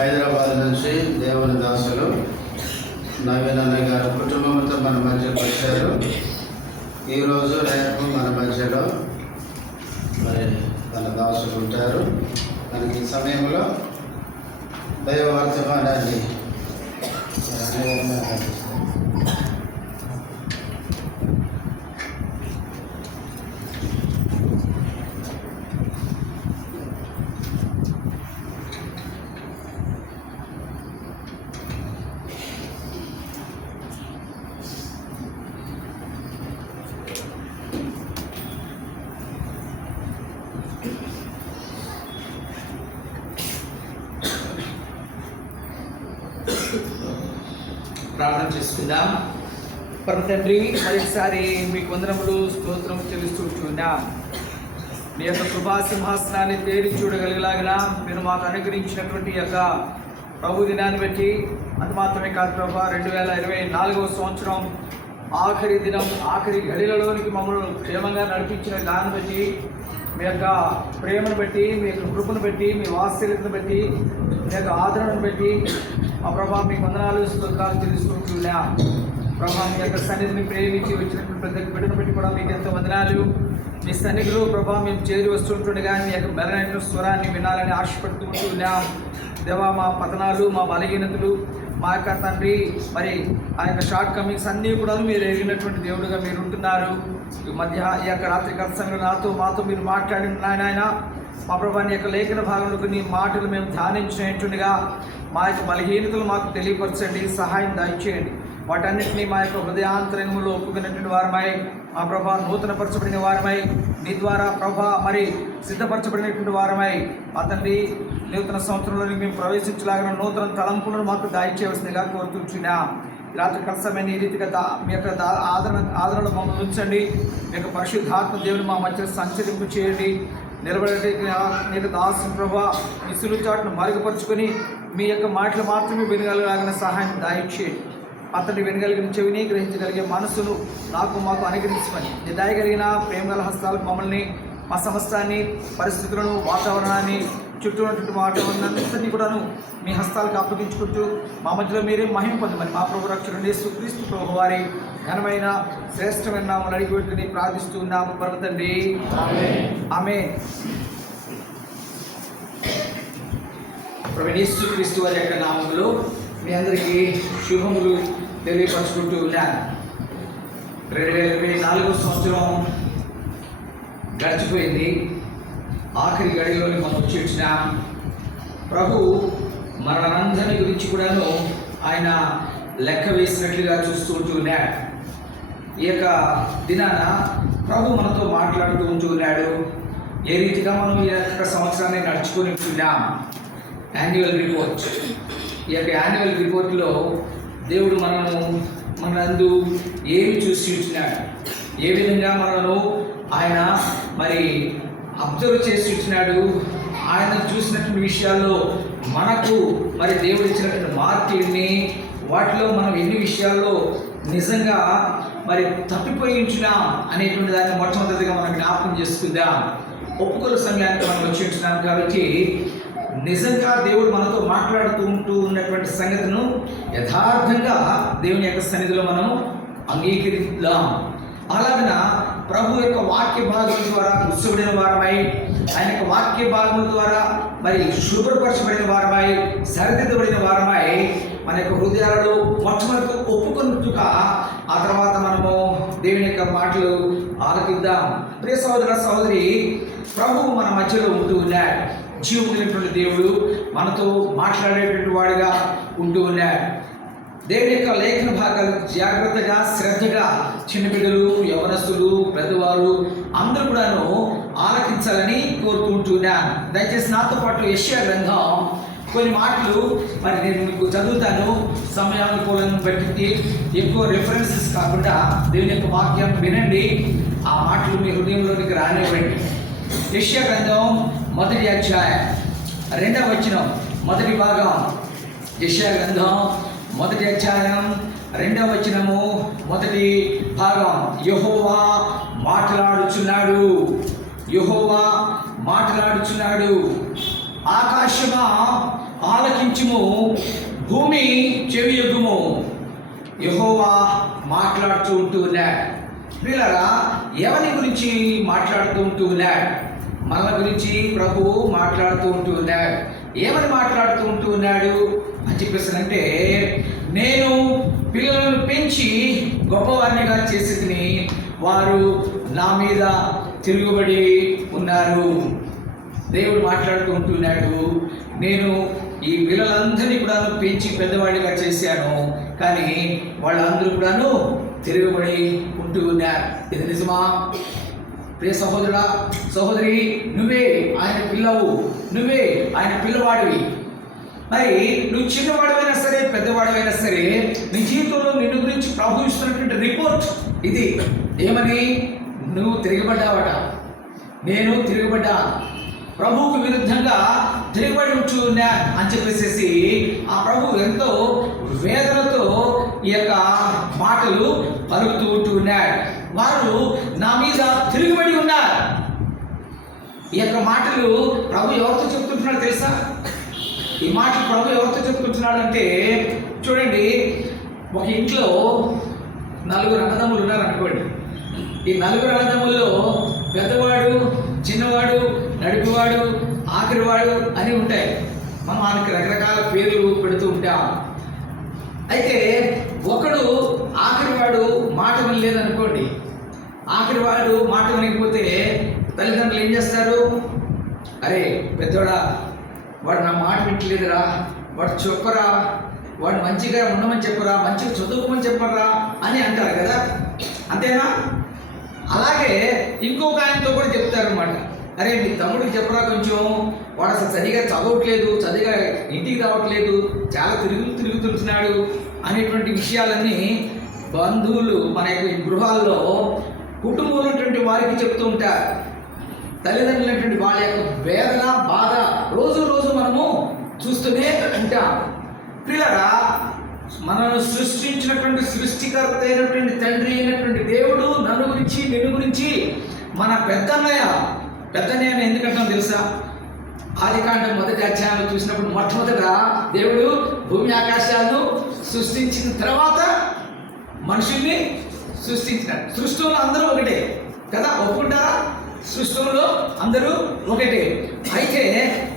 హైదరాబాద్ నుంచి దేవుని దాసులు నవీన్ అన్న గారు కుటుంబంతో మన మధ్యకు వచ్చారు. ఈరోజు రేపు మన మధ్యలో మరి మన దాసులు ఉంటారు. మనకి ఈ సమయంలో దైవ వర్తమానాన్ని ప్రార్థన చేసుకుందాం. పరమ తండ్రి, మరొకసారి మీకు వందనములు స్తోత్రం చెల్లిస్తున్నాం. మీ యొక్క కృపా సింహాసనాన్ని తేరి చూడగలిగేలాగా మీరు మాకు అనుగ్రహించినటువంటి యొక్క ప్రభు దినాన్ని బట్టి అది మాత్రమే కాదు ప్రభా, 2024వ సంవత్సరం ఆఖరి దినం, ఆఖరి గడిలలోనికి మమ్మల్ని క్షేమంగా నడిపించిన దాన్ని బట్టి, మీ యొక్క ప్రేమను బట్టి, మీ యొక్క కృపను బట్టి, మీ వాత్సల్యతను బట్టి, మీ యొక్క ఆదరణను బట్టి ఆ ప్రభా మీకు వందనాలు స్తోత్రాలు తెలుసుకుంటున్నాం. ప్రభా మీ యొక్క సన్నిధిని ప్రేమించి వచ్చినటువంటి ప్రతి బిడ్డను బట్టి కూడా మీకు ఎంతో వందనాలు. మీ సన్నిధిలో ప్రభా మేము చేరి వస్తుంటుండగా మీ యొక్క బలమైన స్వరాన్ని వినాలని ఆశపడుతూ ఉంటున్నాం. దేవా, మా పతనాలు, మా బలహీనతలు, మా యొక్క తండ్రి మరి ఆ యొక్క షార్ట్ కమింగ్స్ అన్నీ కూడా మీరు ఎరిగినటువంటి దేవుడుగా మీరు ఉంటున్నారు. ఈ మధ్య ఈ యొక్క రాత్రి సమయంలో మాతో మీరు మాట్లాడిన నాయన మా ప్రభాని యొక్క లేఖన భాగంలో కొన్ని మాటలు మేము ధ్యానించినట్టుగా మా యొక్క బలహీనతలు మాకు తెలియపరచండి, సహాయం దయచేయండి. వాటన్నిటినీ మా యొక్క హృదయాంతరంగంలో ఒప్పుకున్నటువంటి వారమై మా ప్రభా నూతనపరచబడిన వారమై మీ ద్వారా ప్రభా మరి సిద్ధపరచబడినటువంటి వారమై మా తండ్రి నూతన సంవత్సరంలోని మేము ప్రవేశించలాగిన నూతన తలంపులను మాకు దయచేయవలసిందిగా కోరుతున్నాం. రాత్రి సమయం ఈ రీతిగా మీ యొక్క ఆదరణలో మమ్మల్ని ఉంచండి. మీ యొక్క పరిశుద్ధాత్మ దేవుని మా మధ్య సంచరింపు చేయండి. నిలబడే మీ యొక్క దాసు ప్రభా మీ సులుచాటును మరుగుపరుచుకొని మీ యొక్క మాటలు మాత్రమే వినగలిగిన సహాయం దయచేయండి. అతన్ని వినగలిగిన చెవిని, గ్రహించగలిగే మనసును మాకు అనుగ్రహించమని నీ దయగలిగిన ప్రేమగల హస్తాలకు మమ్మల్ని, మా సమస్తాన్ని, పరిస్థితులను, వాతావరణాన్ని, చుట్టూ ఉన్నటువంటి వాతావరణాన్ని కూడాను మీ హస్తాలకు అప్పగించుకుంటూ మా మధ్యలో మీరే మహిమ పొందమని మా ప్రభు రక్షకుడు యేసుక్రీస్తు ప్రభు వారి ఘనమైన శ్రేష్టమైన నామములు అడిగి పెట్టుకుని ప్రార్థిస్తూ ఉన్నాము పరమ తండ్రి, ఆమేన్. ప్రభు యేసుక్రీస్తు వారి యొక్క నామములో మీ అందరికీ శుభములు తెలియపరుచుకుంటూ ఉన్నాను. 2024వ సంవత్సరం గడిచిపోయింది. ఆఖరి గడిలోని మనం వచ్చి వచ్చిన ప్రభు మనందరి గురించి కూడాను ఆయన లెక్క వేసినట్లుగా చూస్తూ ఉంటూ ఉన్నాడు. ఈ యొక్క దినాన ప్రభు మనతో మాట్లాడుతూ ఉంటూ ఉన్నాడు. ఏ రీతిగా మనం ఈ యొక్క సంవత్సరాన్ని నడుచుకొని ఉంటున్నాం. యాన్యువల్ రిపోర్ట్, ఈ యొక్క యాన్యువల్ రిపోర్ట్లో దేవుడు మనందు ఏమి చూసి ఉంటున్నాడు, ఏ విధంగా మనను ఆయన మరి అబ్జర్వ్ చేసి ఉంటున్నాడు, ఆయన చూసినటువంటి విషయాల్లో మనకు మరి దేవుడు ఇచ్చినటువంటి మార్కుల్ని, వాటిలో మనం ఎన్ని విషయాల్లో నిజంగా మరి తప్పిపోయి ఉంటున్నాం అనేటువంటి దాన్ని మొట్టమొదటిగా మనం జ్ఞాపకం చేసుకుందాం. ఒప్పుకోల సమయానికి మనం వచ్చి ఉంటున్నాం కాబట్టి నిజంగా దేవుడు మనతో మాట్లాడుతూ ఉన్నటువంటి సంగతిను యథార్థంగా దేవుని యొక్క సన్నిధిలో మనం అంగీకరిద్దాం. అలాగన ప్రభు యొక్క వాక్య భాగం ద్వారా ఉత్సబడిన వారమై, ఆయన యొక్క వాక్య భాగముల ద్వారా మరి శుభ్రపరచబడిన వారమై, సరిదిద్దబడిన వారమై మన యొక్క హృదయాలలో మొట్టమొదటి ఒప్పుకొన్నట్టుగా ఆ తర్వాత మనము దేవుని యొక్క మాటలు ఆలకిద్దాం. ప్రియ సహోదర సహోదరి, ప్రభువు మన మధ్యలో ఉంటూ ఉన్నాడు. జీవమైనటువంటి దేవుడు మనతో మాట్లాడేటువంటి వాడిగా ఉంటూ ఉన్నాడు. దేవుని యొక్క లేఖన భాగాలు జాగ్రత్తగా, శ్రద్ధగా చిన్నపిల్లలు, యవనస్తులు, పెద్దవారు అందరూ కూడాను ఆలకించాలని కోరుకుంటున్నాను. దయచేసి నాతో పాటు యెషయా గ్రంథం కొన్ని మాటలు మరి నేను మీకు చదువుతాను. సమయానుకూలను బట్టి ఎక్కువ రెఫరెన్సెస్ కాకుండా దేవుని యొక్క వాక్యం వినండి. ఆ మాటలు మీ హృదయంలోనికి రానివ్వండి. యెషయా గ్రంథం 1వ అధ్యాయం 2వ వచనం, మొదటి భాగం. యెషయా గ్రంథం 1వ అధ్యాయం 2వ వచనము, మొదటి భాగం. యెహోవా మాట్లాడుచున్నాడు, యెహోవా మాట్లాడుచున్నాడు. ఆకాశమా ఆలకించుము, భూమి చెవియొగ్గుము. యెహోవా మాట్లాడుతూ ఉంటూ ఉన్నాడు. ప్రియులారా, ఎవరి గురించి మాట్లాడుతూ ఉంటూ ఉన్నాడు? మన గురించి ప్రభు మాట్లాడుతూ ఉంటూ ఉన్నాడు. ఏమని మాట్లాడుతూ ఉంటూ ఉన్నాడు అని చెప్పేసానంటే, నేను పిల్లలను పెంచి గొప్పవారినిగా చేసేది, వారు నా మీద తిరుగుబడి ఉన్నారు. దేవుడు మాట్లాడుతూ ఉంటున్నాడు, నేను ఈ పిల్లలందరినీ కూడాను పెంచి పెద్దవాడిగా చేశాను, కానీ వాళ్ళందరూ కూడాను తిరుగుబడి ఉంటూ ఉన్నారు. ఇది నిజమా? ప్రియ సహోదరుడా, సహోదరి, నువ్వే ఆయన పిల్లవు, నువ్వే ఆయన పిల్లవాడివి. మరి నువ్వు చిన్నవాడివైనా సరే, పెద్దవాడివైనా సరే, నీ జీవితంలో నిన్ను గురించి ప్రభు ఇస్తున్నటువంటి రిపోర్ట్ ఇది. ఏమని? నువ్వు తిరగబడ్డావట, నేను తిరగబడ్డా, ప్రభువుకు విరుద్ధంగా తిరగబడి ఉంటున్నా అని చెప్పేసి ఆ ప్రభు ఎంతో వేదనతో ఈ యొక్క మాటలు పలుకుతూ ఉంటూ ఉన్నాడు. వారు నా మీద తిరుగుబడి ఉన్నారు. ఈ యొక్క మాటలు ప్రభు ఎవరితో చెప్తుంటున్నాడు తెలుసా? ఈ మాటలు ప్రభు ఎవరితో చెప్తుంటున్నాడు అంటే, చూడండి, ఒక ఇంట్లో 4 అన్నదమ్ములు ఉన్నారు అనుకోండి. ఈ 4 అన్నదమ్ముల్లో పెద్దవాడు, చిన్నవాడు, నడిపివాడు, ఆఖరివాడు అని ఉంటాయి. మనం ఆయనకి రకరకాల పేర్లు పెడుతూ ఉంటాం. అయితే ఒకడు ఆఖరివాడు మాట వినలేదనుకోండి. ఆఖరివాడు మాట వినకపోతే తల్లిదండ్రులు ఏం చేస్తారు? అరే పెద్దవాడా, వాడు నా మాట వింటలేదురా, వాడు చెప్పరా, వాడు మంచిగా ఉండమని చెప్పరా, మంచిగా చదువుకోమని చెప్పరా అని అంటారు కదా, అంతేనా? అలాగే ఇంకొక ఆయనతో కూడా చెప్తారు అన్నమాట. అరే మీ తమ్ముడికి చెప్పరా, కొంచెం వాడు అసలు సరిగా చదవట్లేదు, సరిగా ఇంటికి రావట్లేదు, చాలా తిరుగుతుంటున్నాడు అనేటువంటి విషయాలన్నీ బంధువులు మన యొక్క గృహాల్లో కుటుంబంలో ఉన్నటువంటి వారికి చెప్తూ ఉంటారు. తల్లిదండ్రులైనటువంటి వాళ్ళ యొక్క వేదన, బాధ రోజు రోజు మనము చూస్తూనే ఉంటాం. ప్రియులారా, మనల్ని సృష్టించినటువంటి సృష్టికర్త అయినటువంటి తండ్రి అయినటువంటి దేవుడు నన్ను గురించి, నిన్ను గురించి, మన పెద్దన్నయ్య ఎందుకంటాం తెలుసా? ఆదికాండం 1వ అధ్యాయంలో చూసినప్పుడు మొట్టమొదట దేవుడు భూమి ఆకాశాలను సృష్టించిన తర్వాత మనుషుల్ని సృష్టించినాడు. సృష్టిలో అందరూ ఒకటే కదా, ఒప్పుకుంటారా? సృష్టిలో అందరూ ఒకటే. అయితే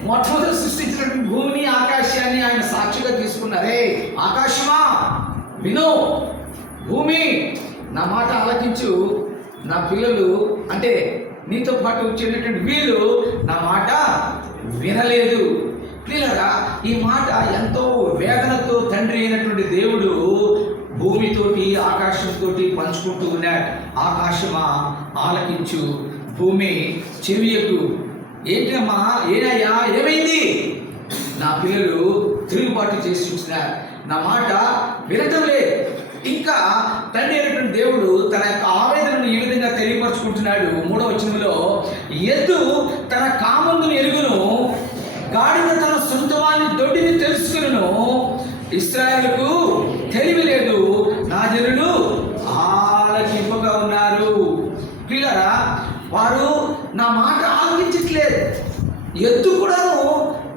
మొట్టమొదటి సృష్టించినటువంటి భూమిని, ఆకాశాన్ని ఆయన సాక్షిగా తీసుకున్నారే. ఆకాశమా విను, భూమి నా మాట ఆలకించు, నా పిల్లలు అంటే నీతో పాటు వచ్చేటటువంటి వీళ్ళు నా మాట వినలేదు. పిల్లరా, ఈ మాట ఎంతో వేదనతో తండ్రి అయినటువంటి దేవుడు భూమితోటి, ఆకాశంతో పంచుకుంటూ ఉన్నాడు. ఆకాశమా ఆలకించు, భూమి చెవియకు. ఏంటమ్మా, ఏనయ్యా, ఏమైంది? నా పిల్లలు తిరుగుబాటు చేసి చూస్తున్నారు, నా మాట వినటం లేదు. ఇంకా తండ్రి అయినటువంటి దేవుడు తన యొక్క ఆవేదనను ఈ విధంగా తెలియపరుచుకుంటున్నాడు. 3వ వచనంలో, ఎద్దు తన కామందును ఎరుగును, గాడిద తన సొంతవాని దొడ్డిని తెలుసుకును, ఇశ్రాయేలుకు తెలివి లేదు, నా జనులు ఆలకింపగా ఉన్నారు. పిల్లరా, వారు నా మాట ఆలకించట్లేదు. ఎద్దు కూడాను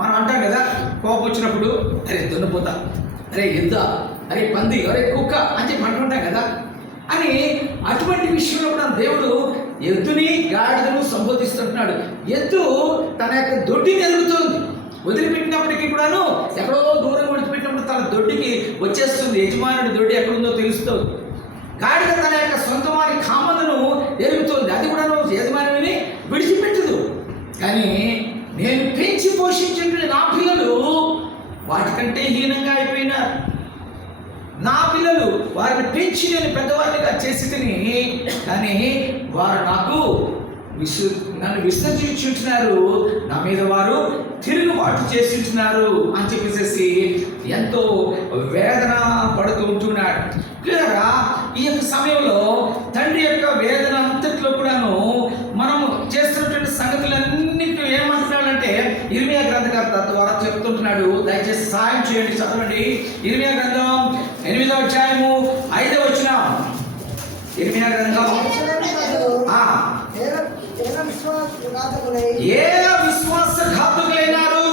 మనం అంటాం కదా, కోపం వచ్చినప్పుడు అరే దున్నపోతా, అరే ఎద్దా, అరే పంది, అరే కుక్క అని చెప్పి అంటుంటాం కదా. అని అటువంటి విషయంలో కూడా దేవుడు ఎద్దుని, గాడిదను సంబోధిస్తుంటున్నాడు. ఎద్దు తన యొక్క దొడ్డిని ఎదుగుతుంది. వదిలిపెట్టినప్పటికీ కూడాను ఎక్కడో దూరం వదిలిపెట్టినప్పుడు తన దొడ్డికి వచ్చేస్తుంది. యజమానుడి దొడ్డి ఎక్కడుందో తెలుస్తుంది. గాడిద తన యొక్క సొంతవారి కామలను ఎరుగుతుంది. అది కూడా యజమానిని విడిచిపెట్టదు. కానీ నేను పెంచి పోషించిన నా పిల్లలు వాటికంటే హీనంగా అయిపోయినారు. నా పిల్లలు వారిని పెంచి నేను పెద్దవారిగా చేసి తిని, కానీ వారు నన్ను విసర్జించుంటున్నారు, నా మీద వారు తిరుగుబాటు చేసింటున్నారు అని చెప్పేసి ఎంతో వేదన పడుతూ ఉంటున్నాడు. క్లియర్గా ఈ యొక్క సమయంలో తండ్రి యొక్క వేదన అంతట్లో కూడాను మనం చేస్తున్నటువంటి సంగతులన్నింటినీ ఏమంటున్నాడంటే ఇర్మియా గ్రంథకర్త ద్వారా చెప్తుంటున్నాడు. దయచేసి సహాయం చేయండి, చదవండి. ఇర్మియా గ్రంథం 8వ అధ్యాయము 5వ వచనం. ఇర్మియా గ్రంథం ఏ విశ్వాసఘాతుకులైనారు,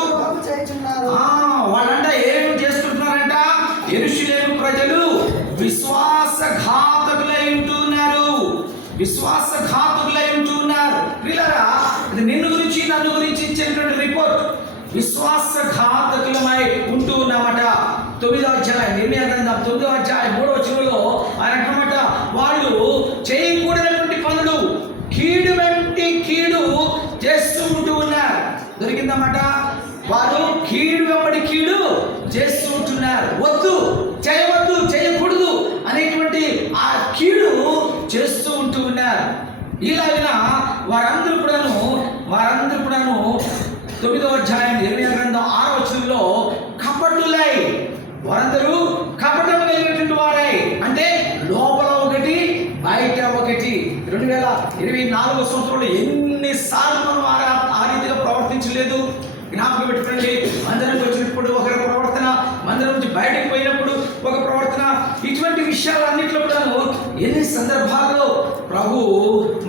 యెరూషలేము ప్రజలు విశ్వాసఘాతకులై ఉంటున్నారు. విశ్వాసఘాతకులై ఉంటున్నారు. ప్రియులారా, ఇది నిన్ను గురించి నన్ను గురించి ఇచ్చినటువంటి రిపోర్ట్. విశ్వాసఘాతకులమై ఉంటూ ఉన్నామట. 9వ అధ్యాయం ఇర్మియా గ్రంథం 9వ అధ్యాయం 3వ వచనంలో ఆయన అన్నమాట, వాళ్ళు చేయకూడనటువంటి పనులు కీడు వెంటి కీడు చేస్తూ ఉంటూ ఉన్నారు. దొరికిందన్నమాట. వారు కీడు వెంబడి కీడు చేస్తూ ఉంటున్నారు. వద్దు, చేయవద్దు, చేయకూడదు అనేటువంటి ఆ కీడు చేస్తూ ఉంటూ ఉన్నారు. ఇలాగిన వారందరూ కూడాను 9వ అధ్యాయం ఇర్మియా గ్రంథం 6వ వచనంలో కపటులై, వారందరూ కపటం కలిగినటువంటి వారై, అంటే లోపల ఒకటి బయట ఒకటి. 2024 సంవత్సరంలో ఎన్నిసార్లు మనం ఆ రీతిగా ప్రవర్తించలేదు? జ్ఞాపకం పెట్టుకోండి. మందిరంకి వచ్చినప్పుడు ఒకరి ప్రవర్తన, మందిరం నుంచి బయటకు పోయినప్పుడు ఒక ప్రవర్తన, ఇటువంటి విషయాలన్నింటిలో కూడా ఎన్ని సందర్భాల్లో ప్రభు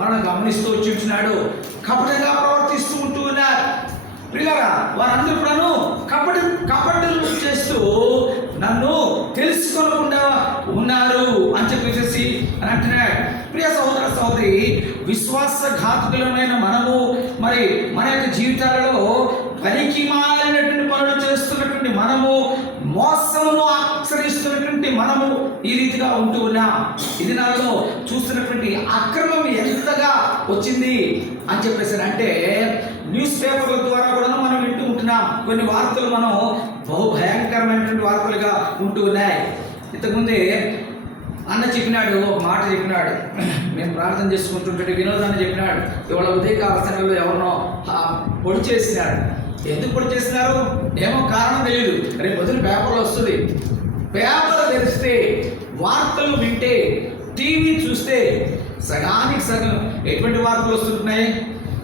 మనం గమనిస్తూ వచ్చి కపటంగా ప్రవర్తిస్తూ ఉంటూ ఉన్నారు. ప్రియులారా, వారందరూ కూడాను కపటలు చేస్తూ నన్ను తెలుసుకోకుండా ఉన్నారు అని చెప్పేసి అని అంటున్నాడు. ప్రియ సహోదర సహోదరి, విశ్వాసఘాతకులమైన మనము మరి మన యొక్క జీవితాలలో పనికి మాలినటువంటి పనులు చేస్తున్నటువంటి మనము, మోసమును ఆచరిస్తున్నటువంటి మనము ఈ రీతిగా ఉంటూ ఉన్నాం. ఇది నాలో చూస్తున్నటువంటి అక్రమం ఎంతగా వచ్చింది అని చెప్పేసి అంటే న్యూస్ పేపర్ల ద్వారా కూడా మనం వింటూ ఉంటున్నాం. కొన్ని వార్తలు మనం భయంకరమైనటువంటి వార్తలుగా ఉంటూ ఉన్నాయి. ఇంతకుముందే అన్న చెప్పినాడు, ఒక మాట చెప్పినాడు, మేము ప్రార్థన చేసుకుంటుంటే వినోదాన్ని చెప్పినాడు. ఇవాళ ఉదయకాల సమయంలో ఎవరినో పొడి చేసినాడు. ఎందుకు పొడి చేసినారు ఏమో కారణం తెలియదు. రేపు పొద్దున పేపర్లో వస్తుంది. పేపర్ తెరిస్తే, వార్తలు వింటే, టీవీ చూస్తే సగానికి సగం ఎటువంటి వార్తలు వస్తుంటున్నాయి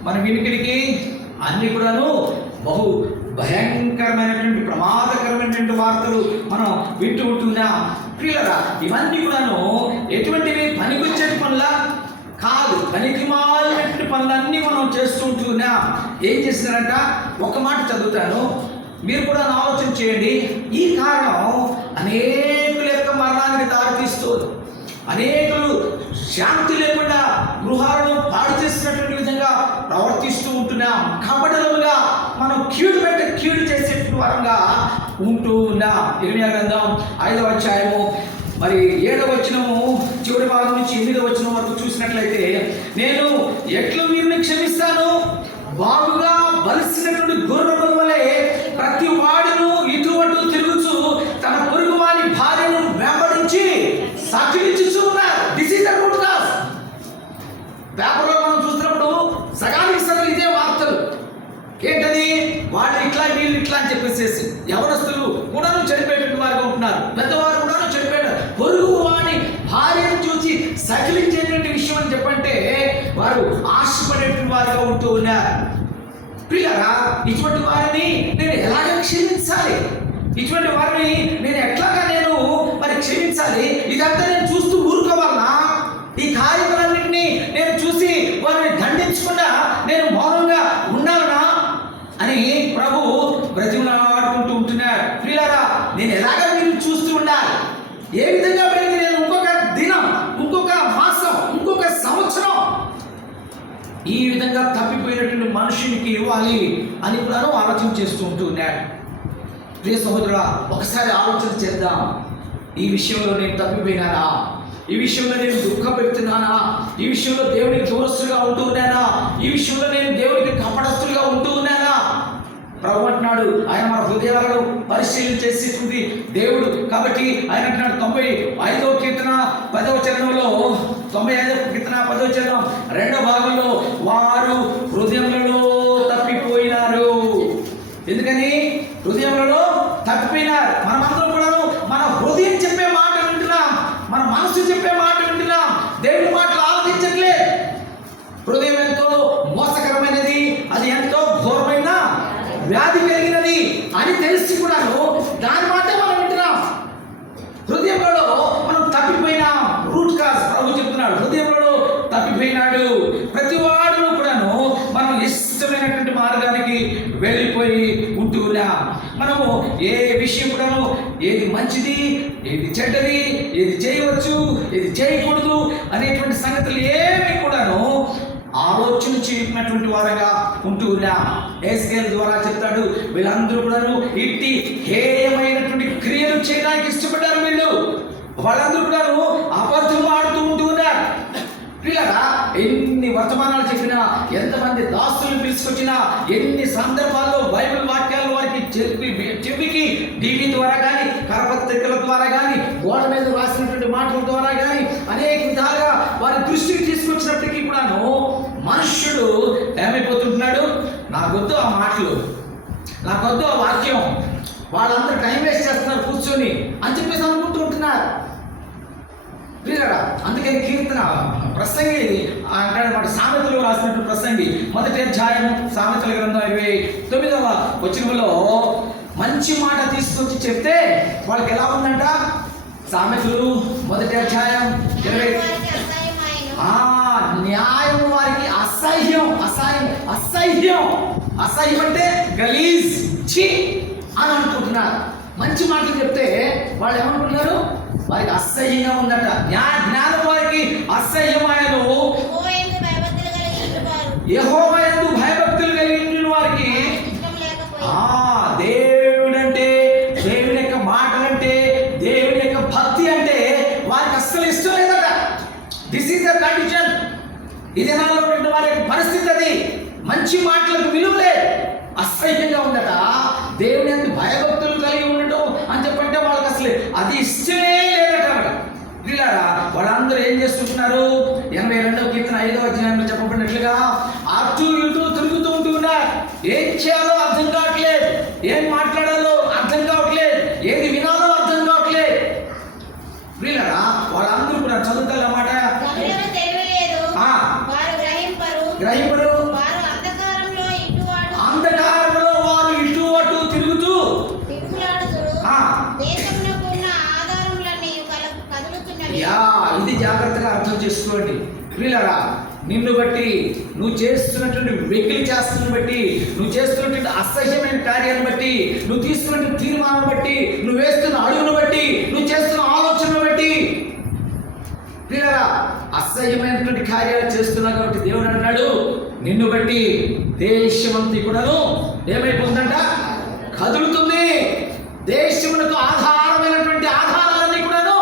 మన వినికిడికి? అన్ని కూడాను బహు భయంకరమైనటువంటి ప్రమాదకరమైనటువంటి వార్తలు మనం వింటూ ఉంటున్నాం. ప్రియులారా, ఇవన్నీ కూడాను ఎటువంటివి? పనికొచ్చే పనులా కాదు, పనికి మాలినటువంటి పనులన్నీ మనం చేస్తూ ఉంటున్నాం. ఏం చేసినారంట? ఒక మాట చదువుతాను, మీరు కూడా ఆలోచన చేయండి. ఈ కారణం అనేకుల యొక్క మరణానికి దారితీస్తుంది. అనేకులు శాంతి లేకుండా గృహాలను పాడు చేసినటువంటి విధంగా ప్రవర్తిస్తూ ఉంటున్నాం. కపటలుగా మనం కీడు చేసేటువంటి వారంగా ఉంటూ ఉన్నాం. ఇర్మియా గ్రంథం 5వ అధ్యాయము మరి 7వ వచనము చివరి భాగం నుంచి 8వ వచనం వరకు చూసినట్లయితే, నేను ఎట్లు మీరు క్షమిస్తాను, బాగుగా బలిసినటువంటి గొర్రెల వలె ప్రతి వాడును ఇటు అటు తిరుగుచు తన పొరుగు వాని భార్యను వెంబడించి సాక్షించుచు ఉన్నారు. This is the root cause. పేపర్లో మనం చూసినప్పుడు సగానికి సగం ఇదే వార్తలు. ఏంటది? వాళ్ళు ఇట్లా వీళ్ళు ఇట్లా అని చెప్పేసి యవనస్తులు కూడాను చనిపోయేటువంటి వారుగా ఉంటున్నారు. పెద్దవారు కూడాను చనిపోయారు. పొరుగు వాని భార్యను చూసి సకిలించేటువంటి విషయం అని చెప్పంటే వారు ఆశపడేటువంటి వారుగా ఉంటూ ఉన్నారు. ప్రియులారా, ఇటువంటి వారిని నేను ఎలాగ క్షమించాలి? ఇటువంటి వారిని నేను ఎట్లాగా మరి క్షమించాలి? ఇదంతా నేను చూస్తూ ఊరుకోవాలనా? ఈ కార్యక్రమాలన్నింటినీ నేను చూసి వారిని దండించకుండా నేను మౌనంగా ఉండాలనా అని ప్రభు బ్రతిమలాడుకుంటూ ఉంటున్నాడు. ప్రియులారా, నేను ఎలాగ మీరు చూస్తూ ఉండాలి? ఏ విధంగా పెరిగి నేను ఇంకొక దినం, ఇంకొక మాసం, ఇంకొక సంవత్సరం ఈ విధంగా తప్పిపోయినటువంటి మనుషునికి ఇవ్వాలి అని కూడా ఆలోచన చేస్తూ ఉంటున్నాడు. ప్రియ సహోదరుడా, ఒకసారి ఆలోచన చేద్దాం. ఈ విషయంలో నేను తప్పిపోయినానా? ఈ విషయంలో నేను దుఃఖపెడుతున్నానా? ఈ విషయంలో దేవునికి దూరస్తుగా ఉంటూ ఉన్నానా? ఈ విషయంలో నేను దేవునికి కపటస్తులుగా ఉంటూ ఉన్నానా? ప్రభు అంటున్నాడు, ఆయన మన హృదయాలను పరిశీలన చేసేటువంటి దేవుడు. కాబట్టి ఆయన అంటున్నాడు 95వ కీర్తన 10వ చరణంలో, 95వ కీర్తన 10వ చరణం 2వ భాగంలో, వారు హృదయములలో తప్పిపోయినారు. ఎందుకని హృదయములలో తప్పిపోయినారు? మనమందరం కూడా మన హృదయం చెప్పే మాట వింటున్నాం, మన మనసు చెప్పే మాట వింటున్నాం, దేవుని మాటలు ఆలోచించట్లేదు. హృదయం ఎంతో మోసకరమైనది, అది ఎంతో ఘోరమైన వ్యాధి కలిగినది అని తెలిసి కూడాను దాని మాట మనం వింటున్నాం. హృదయంలో మనం తప్పిపోయినాం. రూట్ కాజ్ ప్రభు చెప్తున్నాడు, హృదయంలో తప్పిపోయినాడు. ప్రతి వాడును కూడాను మనం ఇష్టమైనటువంటి మార్గానికి వెళ్ళిపోయి ఉంటూ ఉన్నాం. మనము ఏ విషయం కూడాను ఏది మంచిది, ఏది చెడ్డది, ఏది చేయవచ్చు, ఏది చేయకూడదు అనేటువంటి సంగతులు ఏమి కూడాను ఆలోచన చేయకున్నటువంటి వారుగా ఉంటూ ఉన్నాం. ఎస్కేల్ ద్వారా చెప్తాడు, వీళ్ళందరూ కూడాను ఇట్టి హేయమైనటువంటి క్రియలు చేయడానికి ఇష్టపడ్డారు. వాళ్ళందరూ కూడాను అబద్ధం ఆడుతూ ఉంటూ ఉన్నారు. పిల్లగా ఎన్ని వర్తమానాలు చెప్పినా, ఎంతమంది దాసులు పిలుచుకొచ్చినా, ఎన్ని సందర్భాల్లో బైబిల్ వాక్యాలు వారికి చెవికి టీవీ ద్వారా కానీ, కరపత్రికల ద్వారా కానీ, గోడ మీద రాసినటువంటి మాటల ద్వారా కానీ అనేక విధాలుగా వారి దృష్టికి తీసుకొచ్చినప్పటికీ కూడాను మనుష్యుడు ఏమైపోతుంటున్నాడు, నాకొద్దు ఆ మాటలు, నాకొద్దు ఆ వాక్యం, వాళ్ళందరూ టైం వేస్ట్ చేస్తున్నారు కూర్చొని అని చెప్పేసి అనుకుంటూ ఉంటున్నారు. అందుకని కీర్తన ప్రసంగి అంటాడన్నమాట, సామెతలు రాసినటువంటి ప్రసంగి 1వ అధ్యాయం సామెతల గ్రంథం 29వ వచనంలో మంచి మాట తీసుకొచ్చి చెప్తే వాళ్ళకి ఎలా ఉందంట. సామెతలు 1వ అధ్యాయం 20 న్యాయం వారికి అసహ్యం. అసహ్యం అంటే గలీజ్, ఛీ అని అనుకుంటున్నారు. మంచి మాటలు చెప్తే వాళ్ళు ఏమనుకుంటున్నారు, వారికి అసహ్యంగా ఉందట. జ్ఞానం వారికి అసహ్యమాయను. యెహోవా యందు భయభక్తులు కలిగిన వారికి దేవుడంటే, దేవుని యొక్క మాటలంటే, దేవుని యొక్క భక్తి అంటే వారికి అస్సలు ఇష్టం లేదట. This is the condition. ఇది నాలో వారి యొక్క పరిస్థితి. అది మంచి మాటలకు విలువ లేదు, అసహ్యంగా ఉందట. దేవుని యందు భయభక్తులు కలిగి ఉండటం అని చెప్పంటే వాళ్ళకి అసలు అది ఇష్టమే లేదట. వీళ్ళారా వాళ్ళందరూ ఏం చేస్తుంటున్నారు, 82వ కీర్తన 5వ అధ్యాయంలో చెప్పబడినట్లుగా అటు ఇటు తిరుగుతూ ఉంటూ ఉన్నారు. ఏం చేయాలో అర్థం కావట్లేదు, ఏం మాట్లాడాలో అర్థం కావట్లేదు, ఏది వినాలో అర్థం కావట్లేదు. వీళ్ళారా వాళ్ళందరూ కూడా చదువుతారన్నమాట. గ్రహింపరు. అంధకారంలో వారు ఇటు అటు తిరుగుతూ ఇది జాగ్రత్తగా అర్థం చేసుకోండి. వీళ్ళరా నిన్ను బట్టి, నువ్వు చేస్తున్నటువంటి వెకిలి చేస్తున్న బట్టి, నువ్వు చేస్తున్నటువంటి అసహ్యమైన కార్యాన్ని బట్టి, నువ్వు తీసుకున్నటువంటి తీర్మానం బట్టి, నువ్వు వేస్తున్న అడుగును బట్టి, నువ్వు చేస్తున్న ఆలోచనను బట్టి వీళ్ళరా అసహ్యమైనటువంటి కార్యాలు చేస్తున్నావు. కాబట్టి దేవుడు అన్నాడు, నిన్ను బట్టి దేశమంతా కూడాను ఏమైపోతుందంట, కదులుతుంది. దేశమునకు ఆధారమైనటువంటి ఆధారాలన్నీ కూడాను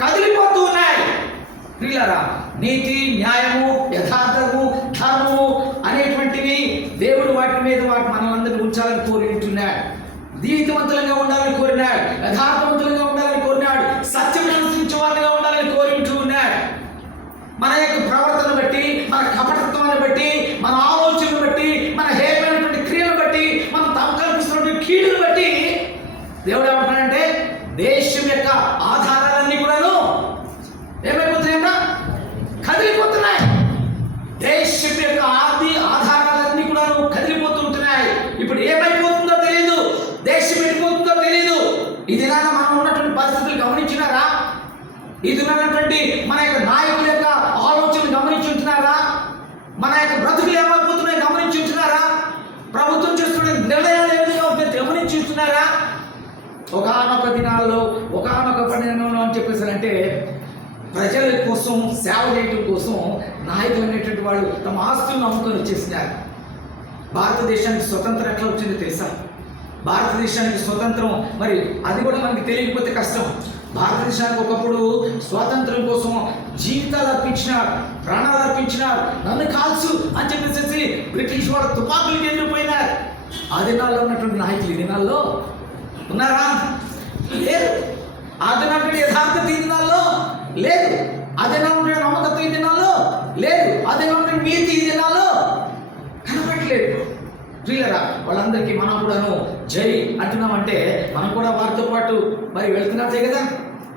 కదిలిపోతూ ఉన్నాయి. ప్రియులారా నీతి, న్యాయము, యథార్థము, ధర్మము అనేటువంటివి దేవుడు వాటి మీద మనలందరినీ ఉంచాలని కోరుకుంటున్నాడు. నీతిమంతులుగా ఉండాలని కోరినాడు, యథార్థవంతులుగా ఉండాలని కోరినాడు, సత్యం అనుసరించే వారిగా ఉండాలని కోరుకుంటూ ఉన్నాడు. మన యొక్క ప్రవర్తన బట్టి, మన కపటత్వాన్ని బట్టి, మన ఆలోచనను బట్టి, మన హేయమైనటువంటి క్రియలు బట్టి, మనం కల్పిస్తున్నటువంటి కీడును బట్టి దేవుడు ఏమంటాడంటే దేశం యొక్క ఆధారాలన్నీ కూడాను ఏమైపోతున్నాయన్నా, కదిలిపోతున్నాయి. దేశం యొక్క ఆధారాలన్నీ కూడాను కదిలిపోతుంటున్నాయి. ఇప్పుడు ఏమైపోతుందో తెలియదు, దేశం ఎడిపోతుందో తెలియదు. ఇది మనం ఉన్నటువంటి పరిస్థితులు గమనించినారా? ఇది ఉన్నటువంటి మన యొక్క నాయకుల యొక్క ఆలోచన గమనించుంటున్నారా? మన యొక్క బ్రతుకులు ఏమైపోతున్నాయి గమనించుంటున్నారా? ప్రభుత్వం చేస్తున్న నిర్ణయాలు ఏమైనా గమనించుంటున్నారా? ఒకనొక దినాల్లో, ఒకనొక పండుగలో అని చెప్పేసి అంటే ప్రజల కోసం సేవ చేయడం కోసం నాయకులు అనేటువంటి వాళ్ళు తమ ఆస్తులను అమ్ముకొని వచ్చేసినారు. భారతదేశానికి స్వతంత్రం ఎట్లా వచ్చిందో తెలుసా? భారతదేశానికి స్వతంత్రం మరి అది కూడా మనకి తెలియకపోతే కష్టం. భారతదేశానికి ఒకప్పుడు స్వాతంత్రం కోసం జీవితాలు అర్పించినారు, ప్రాణాలు అర్పించినారు. నన్ను కాల్చు అని చెప్పేసి బ్రిటిష్ వాళ్ళ తుపాకులు ఎదిరిపోయినారు. ఆ దినాల్లో ఉన్నటువంటి నాయకులు ఈ దినాల్లో ఉన్నారా? లేదు. ఆ దినాలు యథార్థత ఈ దినాల్లో లేదు. ఆ దినాలు నమ్మకత్వం ఈ దినాల్లో లేదు. ఆ దినాలు నీతి ఈ దినాల్లో కనపడలేదు. ప్రియులరా వాళ్ళందరికీ మనం కూడాను జై అంటున్నామంటే మనం కూడా వారితో పాటు మరి వెళ్తున్నదే కదా.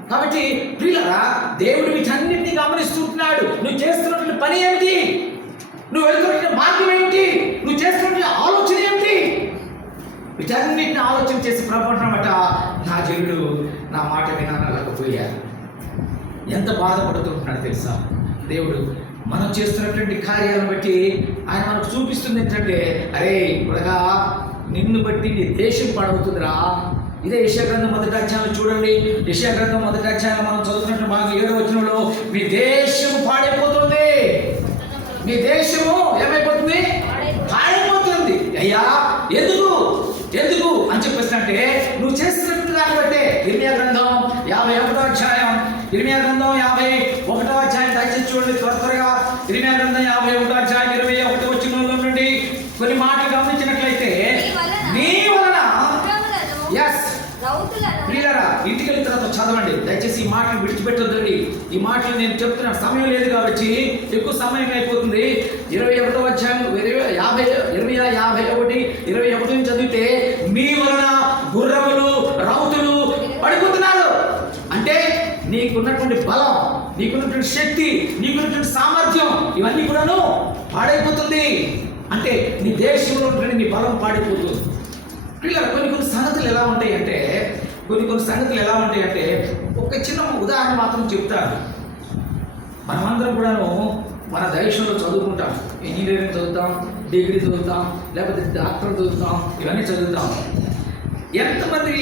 కాబట్టి ప్రియులరా దేవుడు వీటన్నింటినీ గమనిస్తుంటున్నాడు. నువ్వు చేస్తున్నటువంటి పని ఏమిటి, నువ్వు వెళ్తున్నటువంటి మార్గం ఏమిటి, నువ్వు చేస్తున్నటువంటి ఆలోచన ఏమిటి, వీటన్నిటిని ఆలోచన చేసి ప్రభుత్వమట నా జనుడు నా మాట వినలేకపోయారు. ఎంత బాధపడుతుంటున్నాడు తెలుసా? దేవుడు మనం చేస్తున్నటువంటి కార్యాలను బట్టి ఆయన మనకు చూపిస్తుంది ఏంటంటే, అరే ఇప్పుడుగా నిన్ను బట్టి నీ దేశం పాడవుతుందిరా. ఇదే యెషయా గ్రంథం 1వ అధ్యాయం చూడండి. యెషయా గ్రంథం 1వ అధ్యాయం మనం చదువుతున్నట్టు మాకు 7వ వచనంలో మీ దేశం పాడైపోతుంది, మీ దేశము ఏమైపోతుంది, పాడైపోతుంది. అయ్యా ఎందుకు ఎందుకు అని చెప్పేసి అంటే నువ్వు చేసినట్టు దాన్ని బట్టే. ఇర్మియా గ్రంథం 51వ అధ్యాయం, ఇర్మియా గ్రంథం 51వ అధ్యాయం దయచేసి చూడండి త్వరగా. ఇర్మియా గ్రంథం 51వ అధ్యాయం 21వ వచనంలో నుండి కొన్ని మాటలు గమనించినట్లయితే, నీ వలన ప్రియులారా ఇంటికి వెళ్ళిన తర్వాత చదవండి దయచేసి. ఈ మాటలు విడిచిపెట్టొద్దండి. ఈ మాటలు నేను చెప్తున్నా, సమయం లేదు కాబట్టి ఎక్కువ సమయం అయిపోతుంది. 21వ అధ్యాయం 21 చదివితే, మీ వలన గుర్రములు రౌతులు పడిపోతున్నారు. అంటే నీకున్నటువంటి బలం, నీకున్నటువంటి శక్తి, నీకున్నటువంటి సామర్థ్యం ఇవన్నీ కూడాను పాడైపోతుంది. అంటే నీ దేశంలో ఉంటే నీ బలం పాడైపోతుంది. పిల్లలు కొన్ని సంగతులు ఎలా ఉంటాయంటే ఒక చిన్న ఉదాహరణ మాత్రం చెప్తాను. మనమందరం కూడాను మన దేశంలో చదువుకుంటాం, ఇంజనీరింగ్ చదువుతాం, డిగ్రీ చదువుతాం, లేకపోతే డాక్టర్ చదువుతాం, ఇవన్నీ చదువుతాం. ఎంతమంది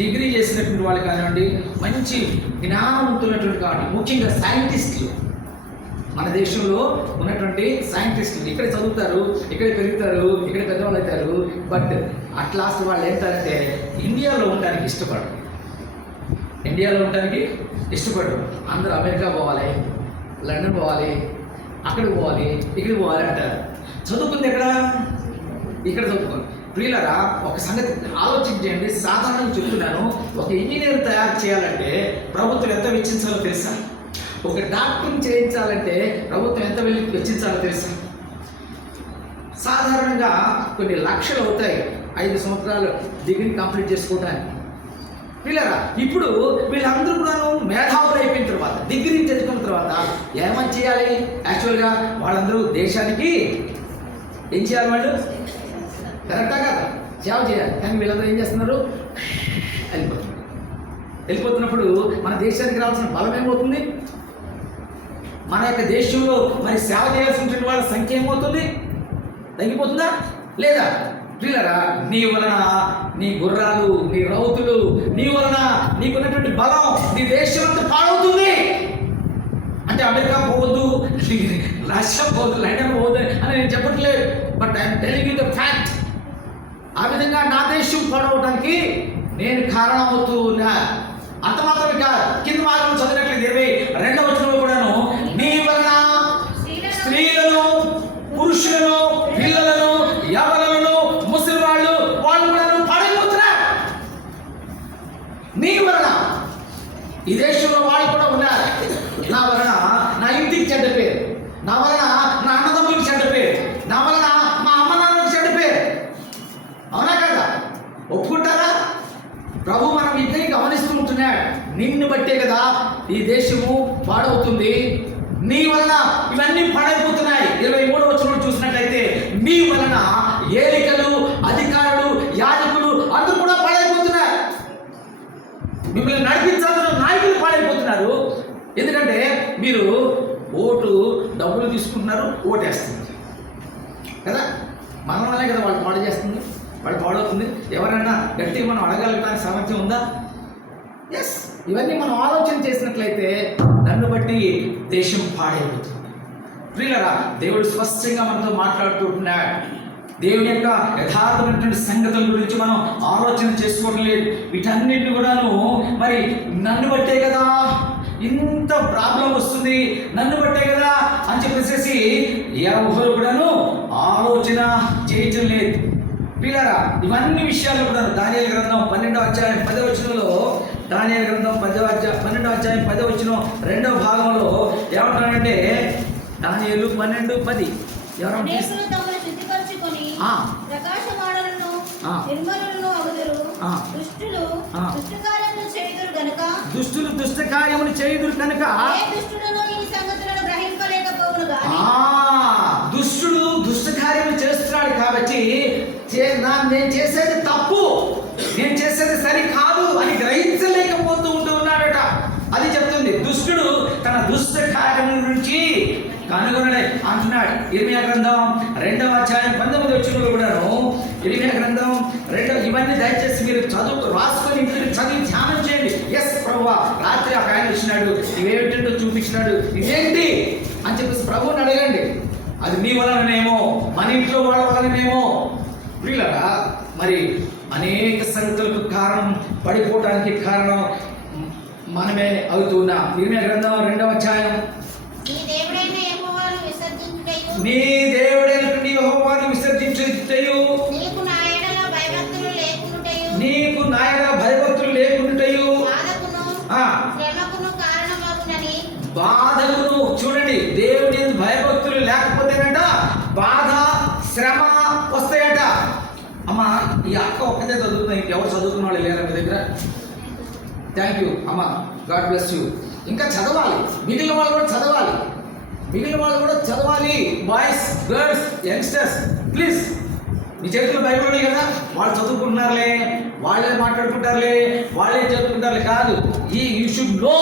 డిగ్రీ చేసినటువంటి వాళ్ళు కానివ్వండి, మంచి జ్ఞానవంతున్నటువంటి కానివ్వండి, ముఖ్యంగా సైంటిస్టులు, మన దేశంలో ఉన్నటువంటి సైంటిస్టులు ఇక్కడే చదువుతారు, ఇక్కడే పెరుగుతారు, ఇక్కడే పెద్దవాళ్ళు అవుతారు. బట్ అట్ లాస్ట్ వాళ్ళు ఏంటంటే ఇండియాలో ఉండడానికి ఇష్టపడరు. అందరూ అమెరికా పోవాలి, లండన్ పోవాలి, అక్కడికి పోవాలి, ఇక్కడికి పోవాలి అంటారు. చదువుకుంది ఇక్కడ చదువుకోండి. ప్రియులారా ఒక సంగతి ఆలోచించండి. సాధారణంగా చెప్తున్నాను, ఒక ఇంజనీర్ తయారు చేయాలంటే ప్రభుత్వం ఎంత వెచ్చించాలో తెలుసా? ఒక డాక్టర్ని చేయించాలంటే ప్రభుత్వం ఎంత వెచ్చించాలో తెలుసా? సాధారణంగా కొన్ని లక్షలు అవుతాయి 5 సంవత్సరాలు డిగ్రీ కంప్లీట్ చేసుకోవడానికి. పిల్లరా ఇప్పుడు వీళ్ళందరూ కూడా మేధావులు అయిపోయిన తర్వాత, డిగ్రీ చదువుకున్న తర్వాత ఏమని చేయాలి? యాక్చువల్గా వాళ్ళందరూ దేశానికి ఏం చేయాలి? వాళ్ళు కరెక్టా కదా, సేవ చేయాలి. కానీ వీళ్ళందరూ ఏం చేస్తున్నారు? వెళ్ళిపోతున్నప్పుడు మన దేశానికి రావాల్సిన బలం ఏమవుతుంది? మన యొక్క దేశంలో మరి సేవ చేయాల్సిన వాళ్ళ సంఖ్య ఏమవుతుంది? తగ్గిపోతుందా లేదా? ప్రియులారా నీ వలన నీ గుర్రాలు, నీ రౌతులు, నీ వలన నీకున్నటువంటి బలం నీ దేశం అంతా పాడవుతుంది. అంటే అమెరికా పోవద్దు, రష్యా పోవద్దు, లండన్ పోవద్దు అని నేను చెప్పట్లేదు. But I'm telling you the fact. ఆ విధంగా నా దేశం పాడవటానికి నేను కారణమవుతూ ఉన్నా. అంత మాత్రమే కాదు, కింద భాగం చదివినట్లయితే 22వ వచనంలో కూడాను నీ వలన స్త్రీలను, పురుషులను, పిల్లలను, యవనులను, ముసలి వాళ్ళు కూడాను పాడైపోతున్నారు. నీ వలన ఈ దేశంలో వాళ్ళు కూడా ఉన్నారు. నా వలన నా ఇంటికి చెడ్డ పేరు, నా వలన నా అన్నదమ్ములకు చెడ్డ పేరు, నా వలన మా అమ్మ నాన్నలకు చెడ్డ పేరు. అవునా కదా? ఒప్పుకుంటారా? ప్రభు మనం ఇద్దరిని గమనిస్తూ ఉంటున్నాడు. నిన్ను బట్టే కదా ఈ దేశము పాడవుతుంది, నీ వలన ఇవన్నీ పాడైపోతున్నాయి. 23వ వచనంలో చూసినట్లయితే నీ వలన ఏలికలు, అధికారులు, యాజకులు అందరూ కూడా పాడైపోతున్నారు. మిమ్మల్ని నడిపించాల్సిన నాయకులు పాడైపోతున్నారు. ఎందుకంటే మీరు డబ్బులు తీసుకుంటున్నారు, ఓటేస్తున్నారు కదా. మన వల్లే కదా వాళ్ళు పాడు చేస్తుంది, వాళ్ళు పాడవుతుంది. ఎవరైనా గట్టిగా మనం అడగలగడానికి సామర్థ్యం ఉందా? ఎస్. ఇవన్నీ మనం ఆలోచన చేసినట్లయితే నన్ను బట్టి దేశం పాడైపోతుంది. ప్రియులారా దేవుడు స్పష్టంగా మనతో మాట్లాడుతూ ఉంటున్నాడు. దేవుని యొక్క యథార్థమైనటువంటి సంగతుల గురించి మనం ఆలోచన చేసుకోవడం లేదు. వీటన్నిటిని కూడాను మరి నన్ను బట్టే కదా ఇంత ప్రాబ్లం వస్తుంది, నన్ను బట్టే కదా అని చెప్పేసి ఎవరు కూడాను ఆలోచన చేయటం లేదు. పిల్లరా ఇవన్నీ విషయాలు కూడా దానియేలు గ్రంథం 12వ అధ్యాయం 10వ వచనంలో, దానియేలు గ్రంథం 12వ అధ్యాయం 10వ వచనం 2వ భాగంలో ఏమంటాడంటే, దానియేలు 12:10 దుష్టులు దుష్ట కార్యములు చేయుదురు కనుక దుష్టుడు దుష్ట కార్యములు చేస్తున్నాడు కాబట్టి నేను చేసేది తప్పు, నేను చేసేది సరి కాదు అని గ్రహించలేకపోతూ ఉంటూ ఉన్నాడట. అది చెప్తుంది. దుష్టుడు తన దుష్ట కార్యముల నుంచి కనుగొనడే అంటున్నాడు. ఇర్మియా గ్రంథం 2వ అధ్యాయం 19వ వచనంలో కూడాను, ఇర్మియా గ్రంథం 2 ఇవన్నీ దయచేసి మీరు రాసుకొని ఇంటికి చదివి ధ్యానం చేయండి. ఎస్ ప్రభువా, రాత్రి ఒక ఆయన ఇచ్చినాడు, ఇవేమిటో చూపించినాడు, ఇదేంటి అని చెప్పేసి ప్రభువుని అడగండి. అది మీ వలననేమో, మన ఇంట్లో వాళ్ళ వలననేమో. వీళ్ళరా మరి అనేక సంగతులకు కారణం, పడిపోవటానికి కారణం మనమే అవుతున్నాం. ఇర్మియా గ్రంథం 2వ అధ్యాయం, నీ దేవుడైన యెహోవాను విసర్జించుటయు, నీ దేవుడైనటువంటి యెహోవాను విసర్జించుటయు, నీకు నా యెడల భయభక్తులు లేకుండుటయు, నీకు నా యెడల భయభక్తులు లేకుండుటయు, బాధకును శ్రమకును కారణమగునని. బాధకును, చూడండి, దేవుని యందు భయభక్తులు లేకపోతేనట బాధ శ్రమ వస్తాయట. అమ్మ, ఈ అక్క ఒక్కటే చదువుతున్నాయి, ఎవరు చదువుకున్న వాళ్ళు లేరా మీ దగ్గర? థ్యాంక్ యూ అమ్మ, గాడ్ బ్లెస్ యూ. ఇంకా చదవాలి, మిగిలిన వాళ్ళు కూడా చదవాలి, బాయ్స్, గర్ల్స్, యంగ్స్టర్స్, ప్లీజ్. మీ చేతిలో బైబిల్ ఉంది కదా, వాళ్ళు చదువుకుంటున్నారులే, వాళ్ళే మాట్లాడుకుంటారులే, వాళ్ళే చదువుకుంటారులే కాదు. యూ షుడ్ నో,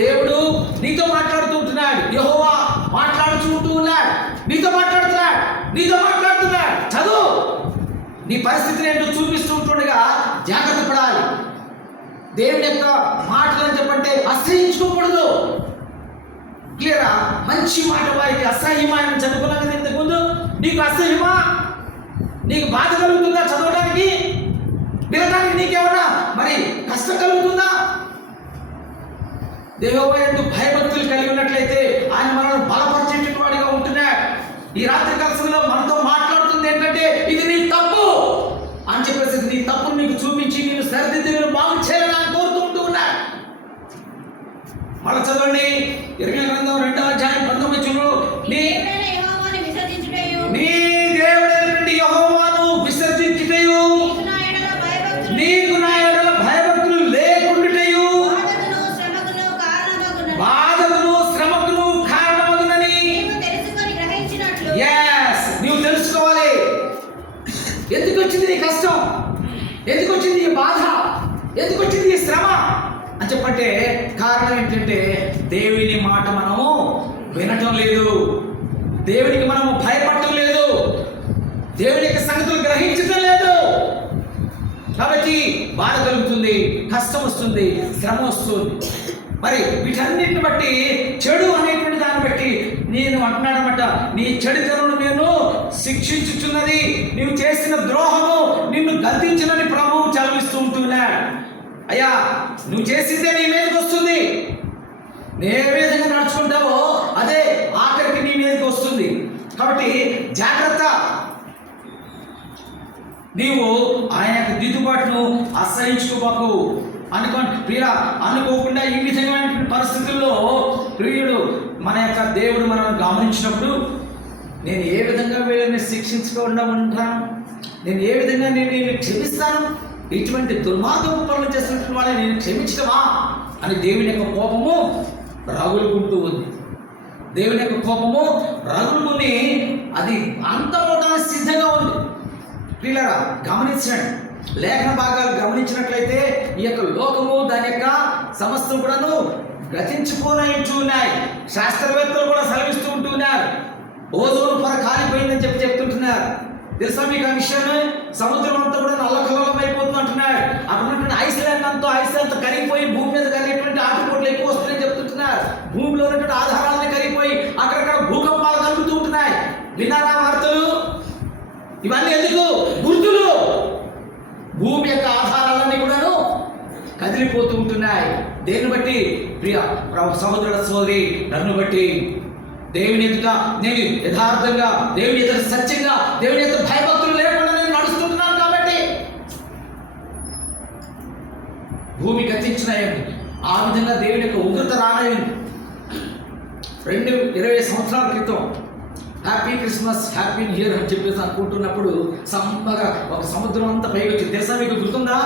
దేవుడు నీతో మాట్లాడుతుంటున్నాడు, యెహోవా మాట్లాడుతూ ఉన్నాడు, నీతో మాట్లాడుతున్నాడు. చదువు. నీ పరిస్థితిని ఏంటో చూపిస్తూ ఉంటుండగా జాగ్రత్త పడాలి. దేవుని యొక్క మాటలు అని చెప్పంటే అసహించుకోకూడదు. క్లియరా? మంచి మాట వారికి అసహ్యమాయని చదువుకున్నాం కదా ఇంతకుముందు. నీకు అసహ్యమా? నీకు బాధ కలుగుతుందా చదవడానికి? వినడానికి నీకేమన్నా మరి కష్టం కలుగుతుందా? యెహోవా యందు భయభక్తులు కలిగి ఉన్నట్లయితే ఆయన మనల్ని బలపరిచేటువంటి వాడిగా ఉంటున్నాడు. ఈ రాత్రి కాలంలో మనతో మాట్లాడుతుంది ఏంటంటే, ఇది నీ తప్పు అని చెప్పేసి నీ తప్పును నీకు చూపించి నేను సరిదిద్ది నేను బాగు చేయాలని కోరుకుంటూ ఉన్నాడు. మళ్ళీ చదవండి, ఇర్మియా గ్రంథం 2వ అధ్యాయం 19వ వచనంలో, నీ దేవుడైనటువంటి యెహోవాను విసర్జించుటయు, నీకు నా యెడల భయభక్తులు లేకుండుటయు, బాధకును శ్రమకును కారణమగునని. yes, నీవు తెలుసుకోవాలి. ఎందుకు వచ్చింది ఈ కష్టం, ఎందుకు వచ్చింది ఈ బాధ, ఎందుకు వచ్చింది ఈ శ్రమ అని చెప్పంటే కారణం ఏంటంటే దేవుని మాట మనము వినటం లేదు, దేవునికి మనము భయపడటం లేదు, దేవుని యొక్క సంగతులు గ్రహించటం లేదు. కాబట్టి బాధ కలుగుతుంది, కష్టం వస్తుంది, శ్రమ వస్తుంది. మరి వీటన్నిటిని బట్టి చెడు అనేటువంటి దాన్ని బట్టి నేను అంటున్నానమాట, నీ చెడుతనను నేను శిక్షించుచున్నది, నీవు చేసిన ద్రోహము నిన్ను గద్దించినని ప్రభువు చదివిస్తూ ఉంటున్నాడు. అయ్యా, నువ్వు చేసిందే నీ మీదకి వస్తుంది. ఏ విధంగా నడుచుకుంటావో అదే ఆఖరికి నీ మీదకి వస్తుంది. కాబట్టి జాగ్రత్త. నీవు ఆయన యొక్క దిద్దుబాటును అసహించుకోబాకు. అనుకోకుండా ఈ విధమైన పరిస్థితుల్లో ప్రియుడు మన యొక్క దేవుడు మనల్ని గమనించినప్పుడు, నేను ఏ విధంగా వీళ్ళని శిక్షించకుండా ఉంటాను, నేను ఏ విధంగా నేను క్షమిస్తాను, ఇటువంటి దుర్మార్గపు పనులు చేసినటువంటి వాళ్ళని నేను క్షమించటమా అని దేవుని యొక్క కోపము రగులుకుంటూ ఉంది. దేవుని యొక్క కోపము రగులుకుని అది అంతమవడానికి సిద్ధంగా ఉంది. ప్రియులారా, గమనించండి, లేఖన భాగాలు గమనించినట్లయితే ఈ యొక్క లోకము దాని యొక్క సమస్తం కూడాను గతించిపోతూ ఉన్నాయి. శాస్త్రవేత్తలు కూడా సెలవిస్తూ ఉంటున్నారు, ఓజోన్ పొర కాలిపోయిందని చెప్తుంటున్నారు. తెలుసా మీకు ఆ విషయాన్ని? సముద్రం అంతా కూడా నల్లకల్లోలం అయిపోతుంది అంటున్నాడు. అక్కడ ఉన్నటువంటి ఐస్లాండ్ అంతా కరిగిపోయి భూమి మీద కలిగేటువంటి ఆటుపోట్లు ఎక్కువ వస్తున్నాయని చెప్తుంటున్నారు. భూమిలో ఉన్నటువంటి ఆధారాలను కరిగిపోయి అక్కడక్కడ భూకంపాలు కలుగుతూ ఉంటున్నాయి. విన్నారా వార్తలు? ఇవన్నీ ఎందుకు? గుర్తులు. భూమి యొక్క ఆధారాలన్నీ కూడాను కదిలిపోతూ ఉంటున్నాయి. దేన్ని బట్టి? ప్రియ సహోదరుల సోదరి, నన్ను బట్టి. దేవుని ఎదుట నేను యథార్థంగా, దేవుని ఎదుట సత్యంగా, దేవుని ఎదుట భయభక్తులు లేకుండా నేను నడుస్తుంటున్నాను. కాబట్టి భూమి గతించినాయండి. ఆ విధంగా దేవుని యొక్క ఉగ్రత రానయ్యింది. 20 సంవత్సరాల క్రితం happy Christmas, happy new year అని చెప్పేసి అనుకుంటున్నప్పుడు సమ్మగా ఒక సముద్రం అంతా పైకి వచ్చింది. తెలుసా మీకు? గుర్తుందా?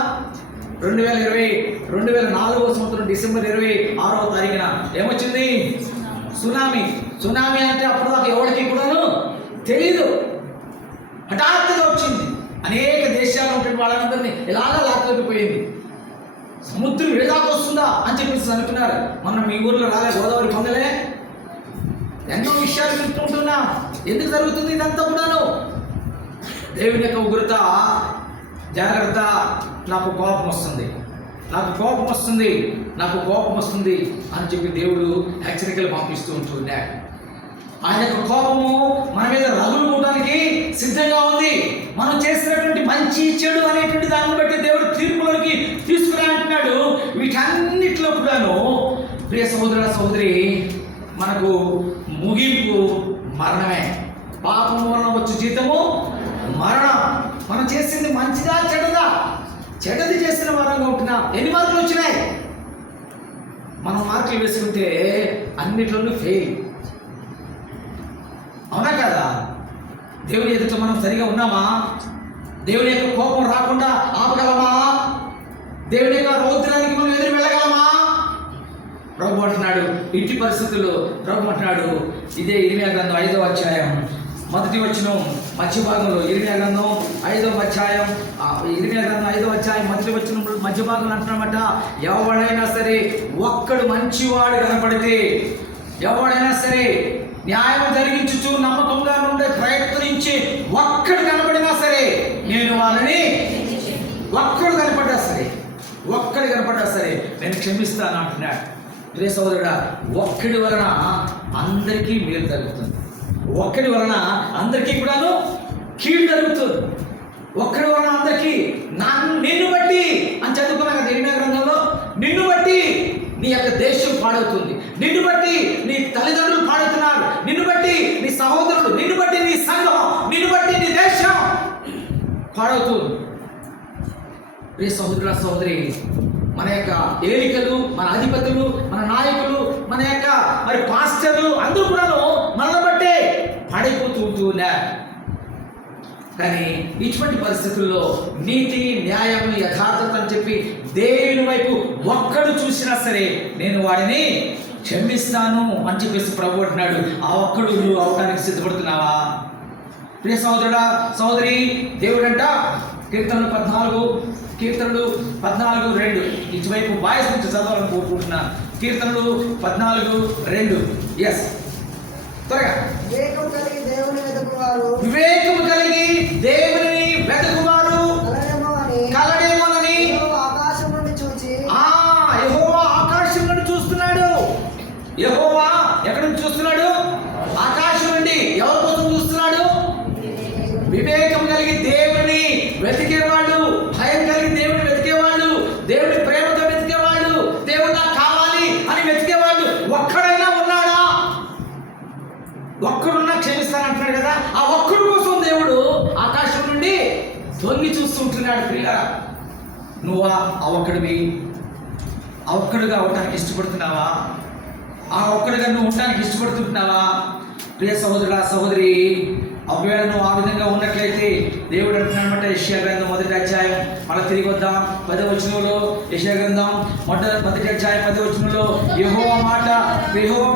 2004వ సంవత్సరం డిసెంబర్ 26వ తారీఖున ఏమొచ్చింది? సునామీ. సునామీ అంటే అప్పుడు దాకా ఎవరికి కూడాను తెలీదు. హఠాత్తుగా వచ్చింది. అనేక దేశాలు ఉంటున్న వాళ్ళందరినీ ఎలాగా లాక్కపోయింది. సముద్రం ఏదాకా వస్తుందా అని చెప్పేసి అనుకున్నారు. మొన్న మీ ఊర్లో రాలే, గోదావరి పొందలే, ఎన్నో విషయాలు వింటుంటున్నా. ఎందుకు జరుగుతుంది ఇదంతా కూడాను? దేవుని యొక్క ఉగ్రత, జాగ్రత్త, నాకు కోపం వస్తుంది, నాకు కోపం వస్తుంది, నాకు కోపం వస్తుంది అని చెప్పి దేవుడు హెచ్చరికలు పంపిస్తూ ఉంటున్నాడు. ఆయన యొక్క కోపము మన మీద రగులుకోవడానికి సిద్ధంగా ఉంది. మనం చేసినటువంటి మంచి చెడు అనేటువంటి దాన్ని బట్టి దేవుడు తీర్పులోకి తీసుకుని అంటున్నాడు. వీటన్నిటిలో కూడాను ప్రియ సహోదర సహోదరి, మనకు ముగింపు మరణమే. పాపం వలన వచ్చే జీతము మరణం. మనం చేసింది మంచిదా చెడదా? చెడది చేసిన వారంగా ఉంటున్నాం. ఎన్ని మార్కులు వచ్చినాయి? మనం మార్కులు వేసుకుంటే అన్నిట్లోనూ ఫెయిల్. అవునా కదా? దేవుని ఎదుట మనం సరిగా ఉన్నామా? దేవుని యొక్క కోపం రాకుండా ఆపగలమా? దేవుని యొక్క రౌద్రానికి మనం ఎదురు వెళ్ళగలమా? ప్రభు అంటున్నాడు, ఇంటి పరిస్థితుల్లో ప్రభు అంటున్నాడు, ఇదే ఇర్మియా గ్రంథం 5వ అధ్యాయం 1వ వచనం మధ్య భాగంలో, ఇర్మియా గ్రంథం 5వ అధ్యాయం 1వ వచనం మధ్య భాగంలో అంటున్నామట, ఎవడైనా సరే ఒక్కడు మంచివాడు కనపడితే, ఎవడైనా సరే న్యాయం జరిగించుచు నమ్మకంగా ఉండే ప్రయత్నించి ఒక్కడు కనపడినా సరే నేను వాళ్ళని, ఒక్కడు కనపడ్డా సరే నేను క్షమిస్తాను అంటున్నాడు. ప్రియ సోదరుడా, ఒక్కడి వలన అందరికీ మేలు జరుగుతుంది, ఒక్కడి వలన అందరికీ కూడాను కీడు జరుగుతుంది. ఒక్కడి వలన అందరికీ నిన్ను బట్టి అని చదువుకున్నాం కదా ఇర్మియా గ్రంథంలో. నిన్ను బట్టి నీ యొక్క దేశం పాడవుతుంది, నిన్ను బట్టి నీ తల్లిదండ్రులు పాడుతున్నారు, నిన్ను బట్టి నీ సహోదరులు, నిన్ను బట్టి నీ సంఘం, నిన్ను బట్టి నీ దేశం పాడవుతుంది. ప్రియ సహోదరుల సహోదరి, మన యొక్క ఏలికలు, మన అధిపతులు, మన నాయకులు, మన యొక్క మరి పాస్టర్లు అందరూ కూడాను మనల్ని బట్టే పాడైపోతూ ఉంటున్నారు. కానీ ఇటువంటి పరిస్థితుల్లో నీతి, న్యాయం, యథార్థత అని చెప్పి దేవుని వైపు ఒక్కడు చూసినా సరే నేను వాడిని క్షమిస్తాను అని చెప్పేసి ప్రభు అంటున్నాడు. ఆ ఒక్కడు నువ్వు అవడానికి సిద్ధపడుతున్నావా? ప్రియ సహోదరుడా సహోదరి, దేవుడంట కీర్తనలు 14:2 ఇటువైపు వాయిస్ నుంచి చదవాలని కోరుకుంటున్నాను. కీర్తనలు 14:2. ఎస్, త్వరగా. వివేకము కలిగి దేవుని వెతుకువారు కలడేమోనని ఆకాశం నుండి చూచి, యెహోవా ఆకాశం నుండి చూస్తున్నాడు. యెహోవా ఎక్కడి నుంచి చూస్తున్నాడు? ఆకాశం నుండి. ఎవరి కోసం చూస్తున్నాడు? వివేకం కలిగి దేవుని వెతికేవాళ్ళు, భయం కలిగి దేవుని వెతికేవాళ్ళు, దేవుని ప్రేమతో వెతికేవాళ్ళు, దేవుడు నాకు కావాలి అని వెతికేవాళ్ళు ఒక్కడైనా ఉన్నాడా? ఒక్కడున్నా క్షమిస్తానంటున్నాడు కదా. ఆ ఒక్కడి కోసం దేవుడు ఆకాశం నుండి తొంగి చూస్తుంటున్నాడు. ప్రియులారా, నువ్వు ఆ ఒక్కడుగా అవటానికి ఇష్టపడుతున్నావా? ఆ ఒక్కడిగా నువ్వు ఉండడానికి ఇష్టపడుతుంటున్నావా? ప్రియ సహోదరుడా సహోదరి, ఒకవేళ నువ్వు ఆ విధంగా ఉన్నట్లయితే దేవుడు అంటున్నాడన్నమాట. యెషయా గ్రంథం 1వ అధ్యాయం, మళ్ళీ తిరిగి వద్దాం 10వ వచనంలో. యెషయా గ్రంథం 1వ అధ్యాయం 10వ వచనంలో, యెహోవా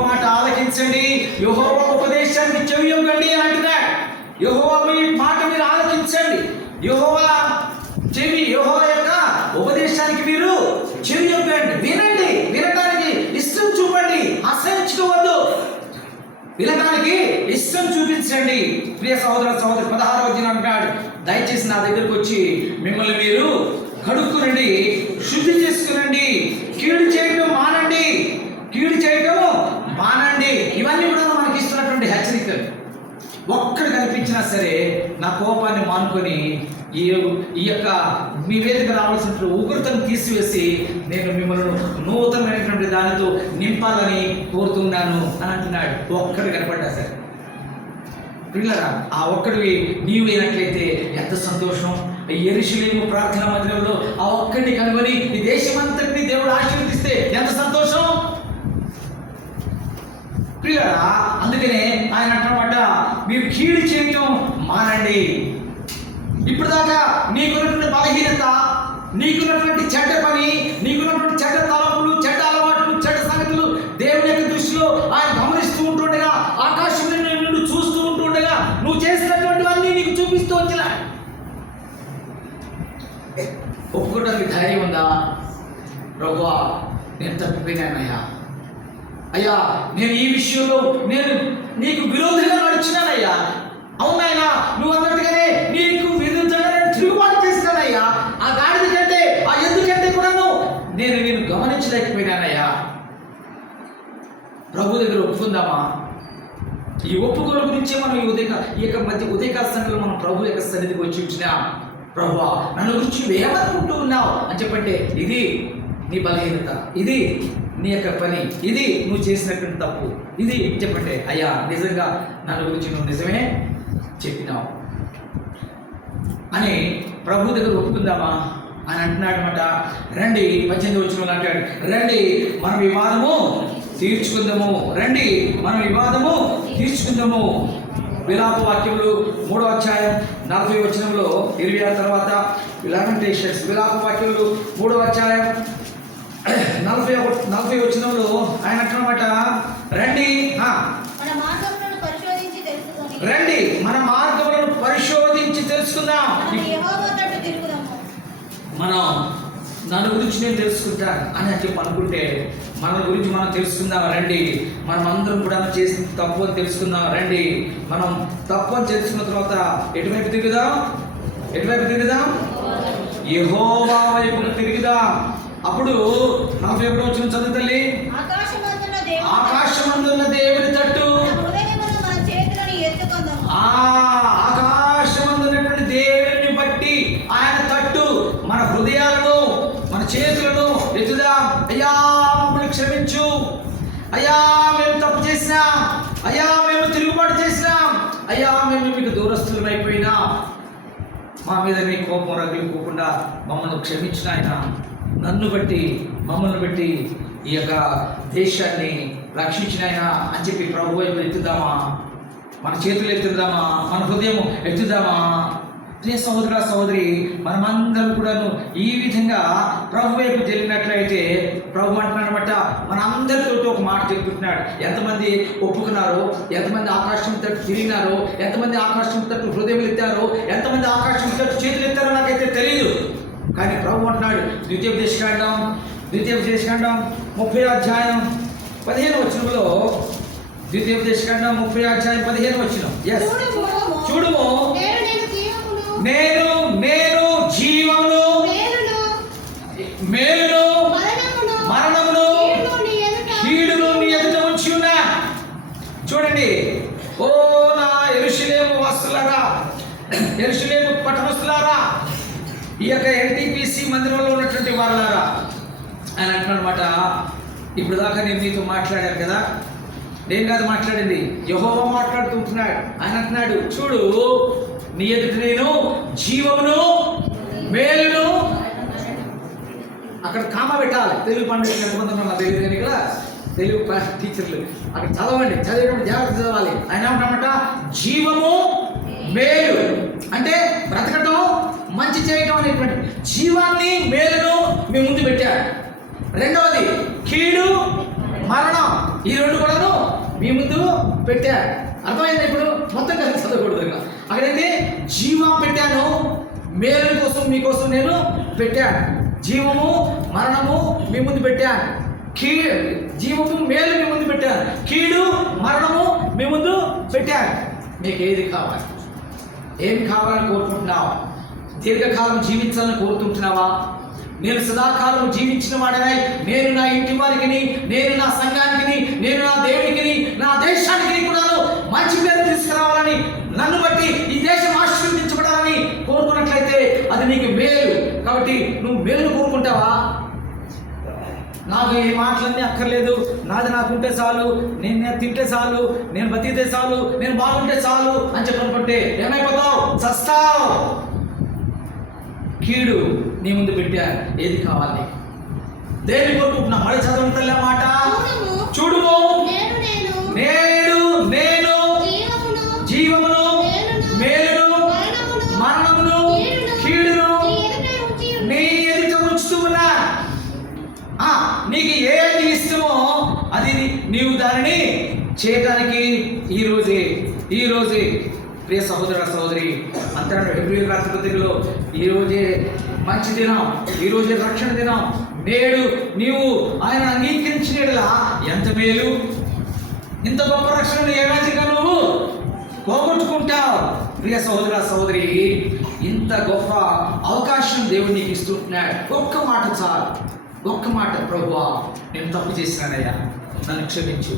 మాట ఆలకించండి, యెహోవా ఉపదేశానికి చెవియొగ్గండి అని అంటున్నాడు. యెహోవా మీ మాట మీరు ఆలకించండి, యెహోవా యొక్క ఉపదేశానికి మీరు చెవియొగ్గండి, వినండి, వినడానికి ఇష్టం చూపండి, అసహించుకోవద్దు, వినడానికి ఇష్టం చూపించండి. ప్రియ సహోదర సహోదరి 16వ వచనం అంటాడు, దయచేసి నా దగ్గరకు వచ్చి మిమ్మల్ని మీరు కడుక్కునండి, శుద్ధి చేసుకునండి, కీడు చేయటం మానండి. ఇవన్నీ కూడా మనకి ఇస్తున్నటువంటి హెచ్చరికలు. ఒక్కడు కనిపించినా సరే నా కోపాన్ని మానుకొని ఈ యొక్క మీ వేదిక రావాల్సిన ఉగ్రతను తీసివేసి నేను మిమ్మల్ని నూతనమైనటువంటి దానితో నింపాలని కోరుతున్నాను అని అంటున్నాడు. ఒక్కడు కనపడ్డా సరే పిల్లరా, ఆ ఒక్కడివి నీవు అయినట్లయితే ఎంత సంతోషం. యెరూషలేము ప్రార్థనా మందిరంలో ఆ ఒక్కడిని కనుగొని ఈ దేశమంతటిని దేవుడు ఆశీర్వదిస్తే ఎంత సంతోషం పిల్లరా. అందుకనే ఆయన అంటున్నమాట, మీరు కీడు చేయటం మానండి. ఇప్పుడు దాకా నీకున్నటువంటి బలహీనత, నీకున్నటువంటి చెడ్డ పని, నీకున్నటువంటి చెడ్డ తలపులు, చెడ్డ అలవాట్లు, చెడ్డ సంగతులు దేవుని యొక్క దృష్టిలో ఆయన గమనిస్తూ ఉంటుండగా, ఆకాశం నుండి చూస్తూ ఉంటుండగా నువ్వు చేసినటువంటివన్నీ నీకు చూపిస్తూ వచ్చిన ఒప్పుకోవడానికి ధైర్యం ఉందా? ప్రభువా, నేను తప్పిపోయినానయ్యా, అయ్యా నేను ఈ విషయంలో నేను నీకు విరోధంగా నడిచినానయ్యా. అవునాయనా, నువ్వు అన్నట్టుగానే నీకు విరుద్ధంగా నేను తిరుగుబాటు చేస్తానయ్యా. ఆ గాడిద కంటే, ఆ ఎద్దు కంటే కూడాను నేను గమనించలేకపోయినానయ్యా. ప్రభు దగ్గర ఒప్పుకుందామా? ఈ ఒప్పుకోల గురించే మనం ఈ యొక్క ఉదయకాల సంఘంలో మనం ప్రభు యొక్క సన్నిధికి వచ్చి ఉంచినా, ప్రభువా నన్ను గురించి నువ్వేమనుకుంటూ ఉన్నావు అని చెప్పంటే, ఇది నీ బలహీనత, ఇది నీ యొక్క పని, ఇది నువ్వు చేసినటువంటి తప్పు, ఇది చెప్పంటే, అయ్యా నిజంగా నన్ను గురించి నువ్వు నిజమే చెప్పినావు అని ప్రభు దగ్గర ఒప్పుకుందామా అని అంటున్నాడు అనమాట. రండి, 18వ వచనంలో అంటాడు, రండి మన వివాదము తీర్చుకుందాము, రండి మన వివాదము తీర్చుకుందాము. విలాప వాక్యములు 3వ అధ్యాయం 40వ వచనంలో 26 తర్వాత లెమెంటేషన్స్. విలాప వాక్యములు 3వ అధ్యాయం 40వ వచనంలో ఆయన అంటున్నమాట, రండి మన మార్గములను పరిశోధించి తెలుసుకొని, రండి మన మార్గములను పరిశోధించి తెలుసుకుందాం. మనం యెహోవా తట్టు తిరుగుదాము. మనం నన్ను గురించి నేను తెలుసుకుంటాను అని చెప్పి అనుకుంటే, మన గురించి మనం తెలుసుకుందాం రండి. మనం అందరం కూడా చేసిన తప్పు అని తెలుసుకుందాం రండి. మనం తప్పు అని తెలుసుకున్న తర్వాత ఎటువైపు తిరుగుదాం? యెహోవా వైపుకు తిరుగుదాం. అప్పుడు 41వ వచనం చదువు తల్లి. ఆకాశమందున్న దేవుని తట్టు, ఆకాశమందున్నటువంటి దేవుని బట్టి ఆయన తట్టు మన హృదయాలను, మన చేతులను ఎత్తుదాం. అయ్యా మమ్మల్ని క్షమించు, అయ్యా మేము తప్పు చేసినాం, అయ్యా మేము తిరుగుబాటు చేసినాం, అయ్యా మేము మీకు దూరస్తులమైపోయినా, మా మీద నీ కోపం రగిలిపోకుండా మమ్మల్ని క్షమించిన ఆయన, నన్ను బట్టి మమ్మల్ని బట్టి ఈ యొక్క దేశాన్ని రక్షించిన ఆయన అని చెప్పి ప్రభు వైపు ఎత్తుదామా? మన చేతులు ఎత్తుదామా? మన హృదయం ఎత్తుదామా? ప్రియ సహోదర సహోదరి, మనమందరం కూడాను ఈ విధంగా ప్రభు వైపు జరిగినట్లయితే, ప్రభు అంటున్నాడనమాట, మన అందరితో ఒక మాట చెప్పుకుంటున్నాడు. ఎంతమంది ఒప్పుకున్నారో, ఎంతమంది ఆకాశం తట్టు తిరిగినారో, ఎంతమంది ఆకాశం తట్టు హృదయం ఎత్తారో, ఎంతమంది ఆకాశం తట్టు చేతులు ఎత్తారో నాకైతే తెలియదు. కానీ ప్రభు అంటున్నాడు, ద్వితీయోపదేశకాండం 30వ అధ్యాయం 15వ వచనంలో, ద్వితీయోపదేశకాండం 30వ అధ్యాయం 15వ వచనం, చూడుము నేను జీవమును మేలును మరణమును కీడును నీ ఎదుట ఉంచి ఉన్నా. చూడండి, ఓ నా యెరూషలేము వాసులారా, యెరూషలేము పట్టణస్తులారా, ఈ యొక్క ఎన్టీపీసీ మందిరంలో ఉన్నటువంటి వారులారా ఆయన అంటున్నమాట, ఇప్పుడు దాకా నేను మీతో మాట్లాడాను కదా, నేను కాదు మాట్లాడింది, యెహోవా మాట్లాడుతుంటున్నాడు. ఆయన అంటున్నాడు, చూడు నీ ఎదుట నేను జీవమును మేలును, అక్కడ కామ పెట్టాలి. తెలుగు పండుగ ఎంతమంది నాకు తెలియదు కానీ ఇక్కడ తెలుగు టీచర్లు అక్కడ చదవండి, చదివేటప్పుడు జాగ్రత్త చదవాలి. ఆయన ఏమంటామట, జీవము మేలు అంటే బ్రతకటం, మంచి చేయటం అనేటువంటి జీవాన్ని మేలును మీ ముందు పెట్టాడు. రెండవది కీడు మరణం, ఈ రెండు కూడాను మీ ముందు పెట్టాడు. అర్థమైంది? ఇప్పుడు మొత్తం కలిసి చదవకూడదు. అక్కడైతే జీవం పెట్టాను, మేలు కోసం మీకోసం నేను పెట్టాను. జీవము మరణము మీ ముందు పెట్టాను, జీవము మేలు మీ ముందు పెట్టాను, కీడు మరణము మీ ముందు పెట్టాను. మీకు ఏది కావాలి? ఏమి కావాలని కోరుకుంటున్నావా? దీర్ఘకాలం జీవించాలని కోరుకుంటున్నావా? నేను సదాకాలం జీవించిన వాడనై, నేను నా ఇంటి వారికి, నేను నా సంఘానికి, నేను నా దేవునికి, నా దేశానికి కూడా మంచి పేరు తీసుకురావాలని, నన్ను బట్టి ఈ దేశం ఆశీర్వదించబడాలని కోరుకున్నట్లయితే అది నీకు మేలు. కాబట్టి నువ్వు మేలును కోరుకుంటావా? నాకు ఈ మాటలన్నీ అక్కర్లేదు, నాది నాకుంటే చాలు, నేను తింటే చాలు, నేను బతికితే చాలు, నేను బాగుంటే చాలు అని చెప్పనుకుంటే ఏమైపోతావు? చస్తావు. కీడు నీ ముందు పెట్టారు, ఏది కావాలి? దేని కోరుకుంటున్నా? మళ్ళీ చదవండి తల్లి ఆ మాట. చూడుము నేను జీవమును మేలును మరణమును కీడును నీ ఎదుట ఉంచుతూ ఉన్నా. నీకు ఏది ఇష్టమో అది నీవు దానిని చేయటానికి ఈ రోజే ప్రియ సహోదర సహోదరి అంతరం హెబ్రీ రాష్ట్ర పత్రికలో ఈరోజే మంచి దినం, ఈరోజే రక్షణ దినం. నేడు నీవు ఆయన అంగీకరించిన ఎంత మేలు, ఇంత గొప్ప రక్షణను ఏ రాజుగా నువ్వు పోగొట్టుకుంటావు? ప్రియ సహోదర సహోదరి, ఇంత గొప్ప అవకాశం దేవుడు నీకు ఇస్తున్నాడు. ఒక్క మాట చాలు, ఒక్క మాట, ప్రభువా నేను తప్పు చేసినానయ్యా, నన్ను క్షమించు,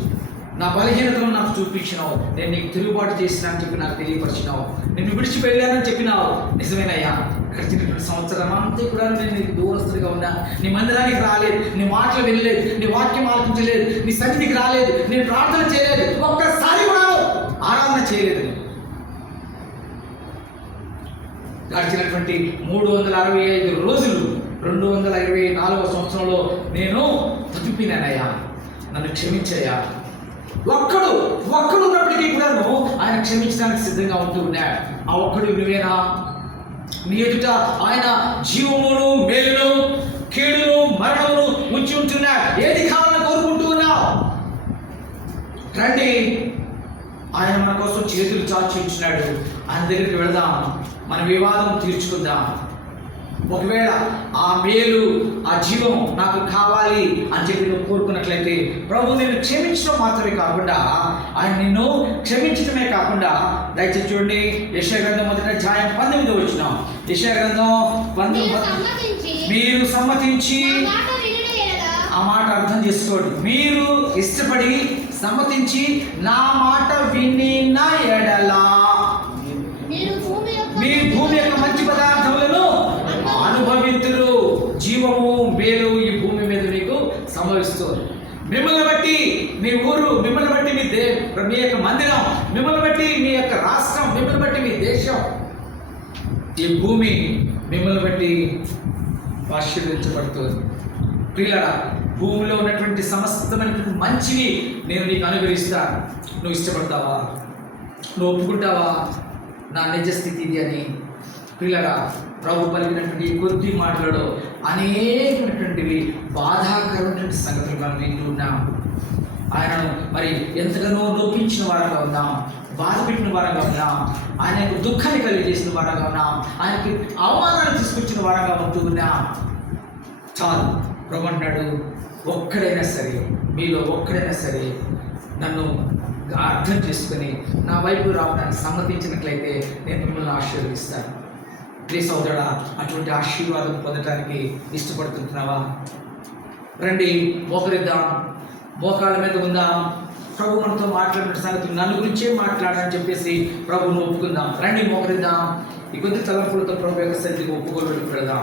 నా బలహీనతను నాకు చూపించినావు, నేను నీకు తిరుగుబాటు చేసినా అని చెప్పి నాకు తెలియపరిచినావు, నిన్ను విడిచిపెళ్ళానని చెప్పినావు. నిజమేనయ్యా, గడిచినటువంటి సంవత్సరం అంతా కూడా నేను నీకు దూరస్తుడిగా ఉన్నా, నీ మందిరానికి రాలేదు, నీ మాటలు వినలేదు, నీ వాక్యం ఆలోచించలేదు, నీ సన్నిధికి రాలేదు, నేను ప్రార్థన చేయలేదు, ఒక్కసారి కూడా ఆరాధన చేయలేదు. గడిచినటువంటి 365 రోజులు 224వ సంవత్సరంలో నేను తప్పిపోయినానయ్యా, నన్ను క్షమించయ్యా. ఒక్కడు ఉన్నప్పటికీ కూడాను ఆయన క్షమించడానికి సిద్ధంగా ఉంటూ ఉన్నాడు. ఆ ఒక్కడు నువ్వేనా? నీ ఎదుట ఆయన జీవమును, మేలును, కీడును, మరణమును ఉంచి ఉంటున్నాడు. ఏది కావాలని కోరుకుంటూ ఉన్నావు? రండి, ఆయన మన కోసం చేతులు చాచి ఉంచున్నాడు. ఆయన దగ్గరికి వెళదాం, మన వివాదం తీర్చుకుందాం. ఒకవేళ ఆ మేలు, ఆ జీవం నాకు కావాలి అని చెప్పి నువ్వు కోరుకున్నట్లయితే ప్రభు నిన్ను క్షమించడం మాత్రమే కాకుండా, ఆయన నిన్ను క్షమించడమే కాకుండా, దయచేసి చూడండి, యెషయా గ్రంథం 1:18 వచ్చినాం. యెషయా గ్రంథం 19, మీరు సమ్మతించి, ఆ మాట అర్థం చేసుకోండి, మీరు ఇష్టపడి సమ్మతించి నా మాట వినిన ఎడల మీ భూమి యొక్క మంచి పదార్థములను అనుభవింతురు. జీవము, మేలు ఈ భూమి మీద మీకు సంభవిస్తుంది. మిమ్మల్ని బట్టి మీ ఊరు, మిమ్మల్ని బట్టి మీ యొక్క మందిరం, మిమ్మల్ని బట్టి మీ యొక్క రాష్ట్రం, మిమ్మల్ని బట్టి మీ దేశం, ఈ భూమి మిమ్మల్ని బట్టి ఆశీర్వదించబడుతుంది. ప్రియులారా, భూమిలో ఉన్నటువంటి సమస్తమైనటువంటి మంచివి నేను నీకు అనుగ్రహిస్తాను. నువ్వు ఇష్టపడతావా? నువ్వు ఒప్పుకుంటావా నా నిజ స్థితి ఇది అని? ప్రియులారా, ప్రభు పలికినటువంటి కొద్ది మాటలలో అనేకమైనటువంటివి బాధాకరమైనటువంటి సంగతులు మనం వింటూ ఉన్నాం. ఆయనను మరి ఎంతగానో నొప్పించిన వారంగా ఉన్నాం, బాధ పెట్టిన వారంగా ఉన్నాం, ఆయనకు దుఃఖాన్ని కలిగజేసిన వారంగా ఉన్నాం, ఆయనకి అవమానాన్ని తీసుకొచ్చిన వారంగా ఉంటూ ఉన్నాం. చాలు, ప్రభు అంటాడు, ఒక్కడైనా సరే, మీలో ఒక్కడైనా సరే నన్ను అర్థం చేసుకుని నా వైపు రావడానికి సమ్మతించినట్లయితే నేను మిమ్మల్ని ఆశీర్వదిస్తాను. ప్రియ సోదరుడా, అటువంటి ఆశీర్వాదం పొందడానికి ఇష్టపడుతుంటున్నావా? రండి, మోకరిద్దాం, మోకాళ్ళ మీద ఉందాం. ప్రభు మనతో మాట్లాడిన సంగతి నన్ను గురించే మాట్లాడని చెప్పేసి ప్రభువును ఒప్పుకుందాం. రండి, మోకరిద్దాం. ఈ కొద్ది తలంపులతో ప్రభు యొక్క సన్నిధికి ఒప్పుకోలు పెడదాం.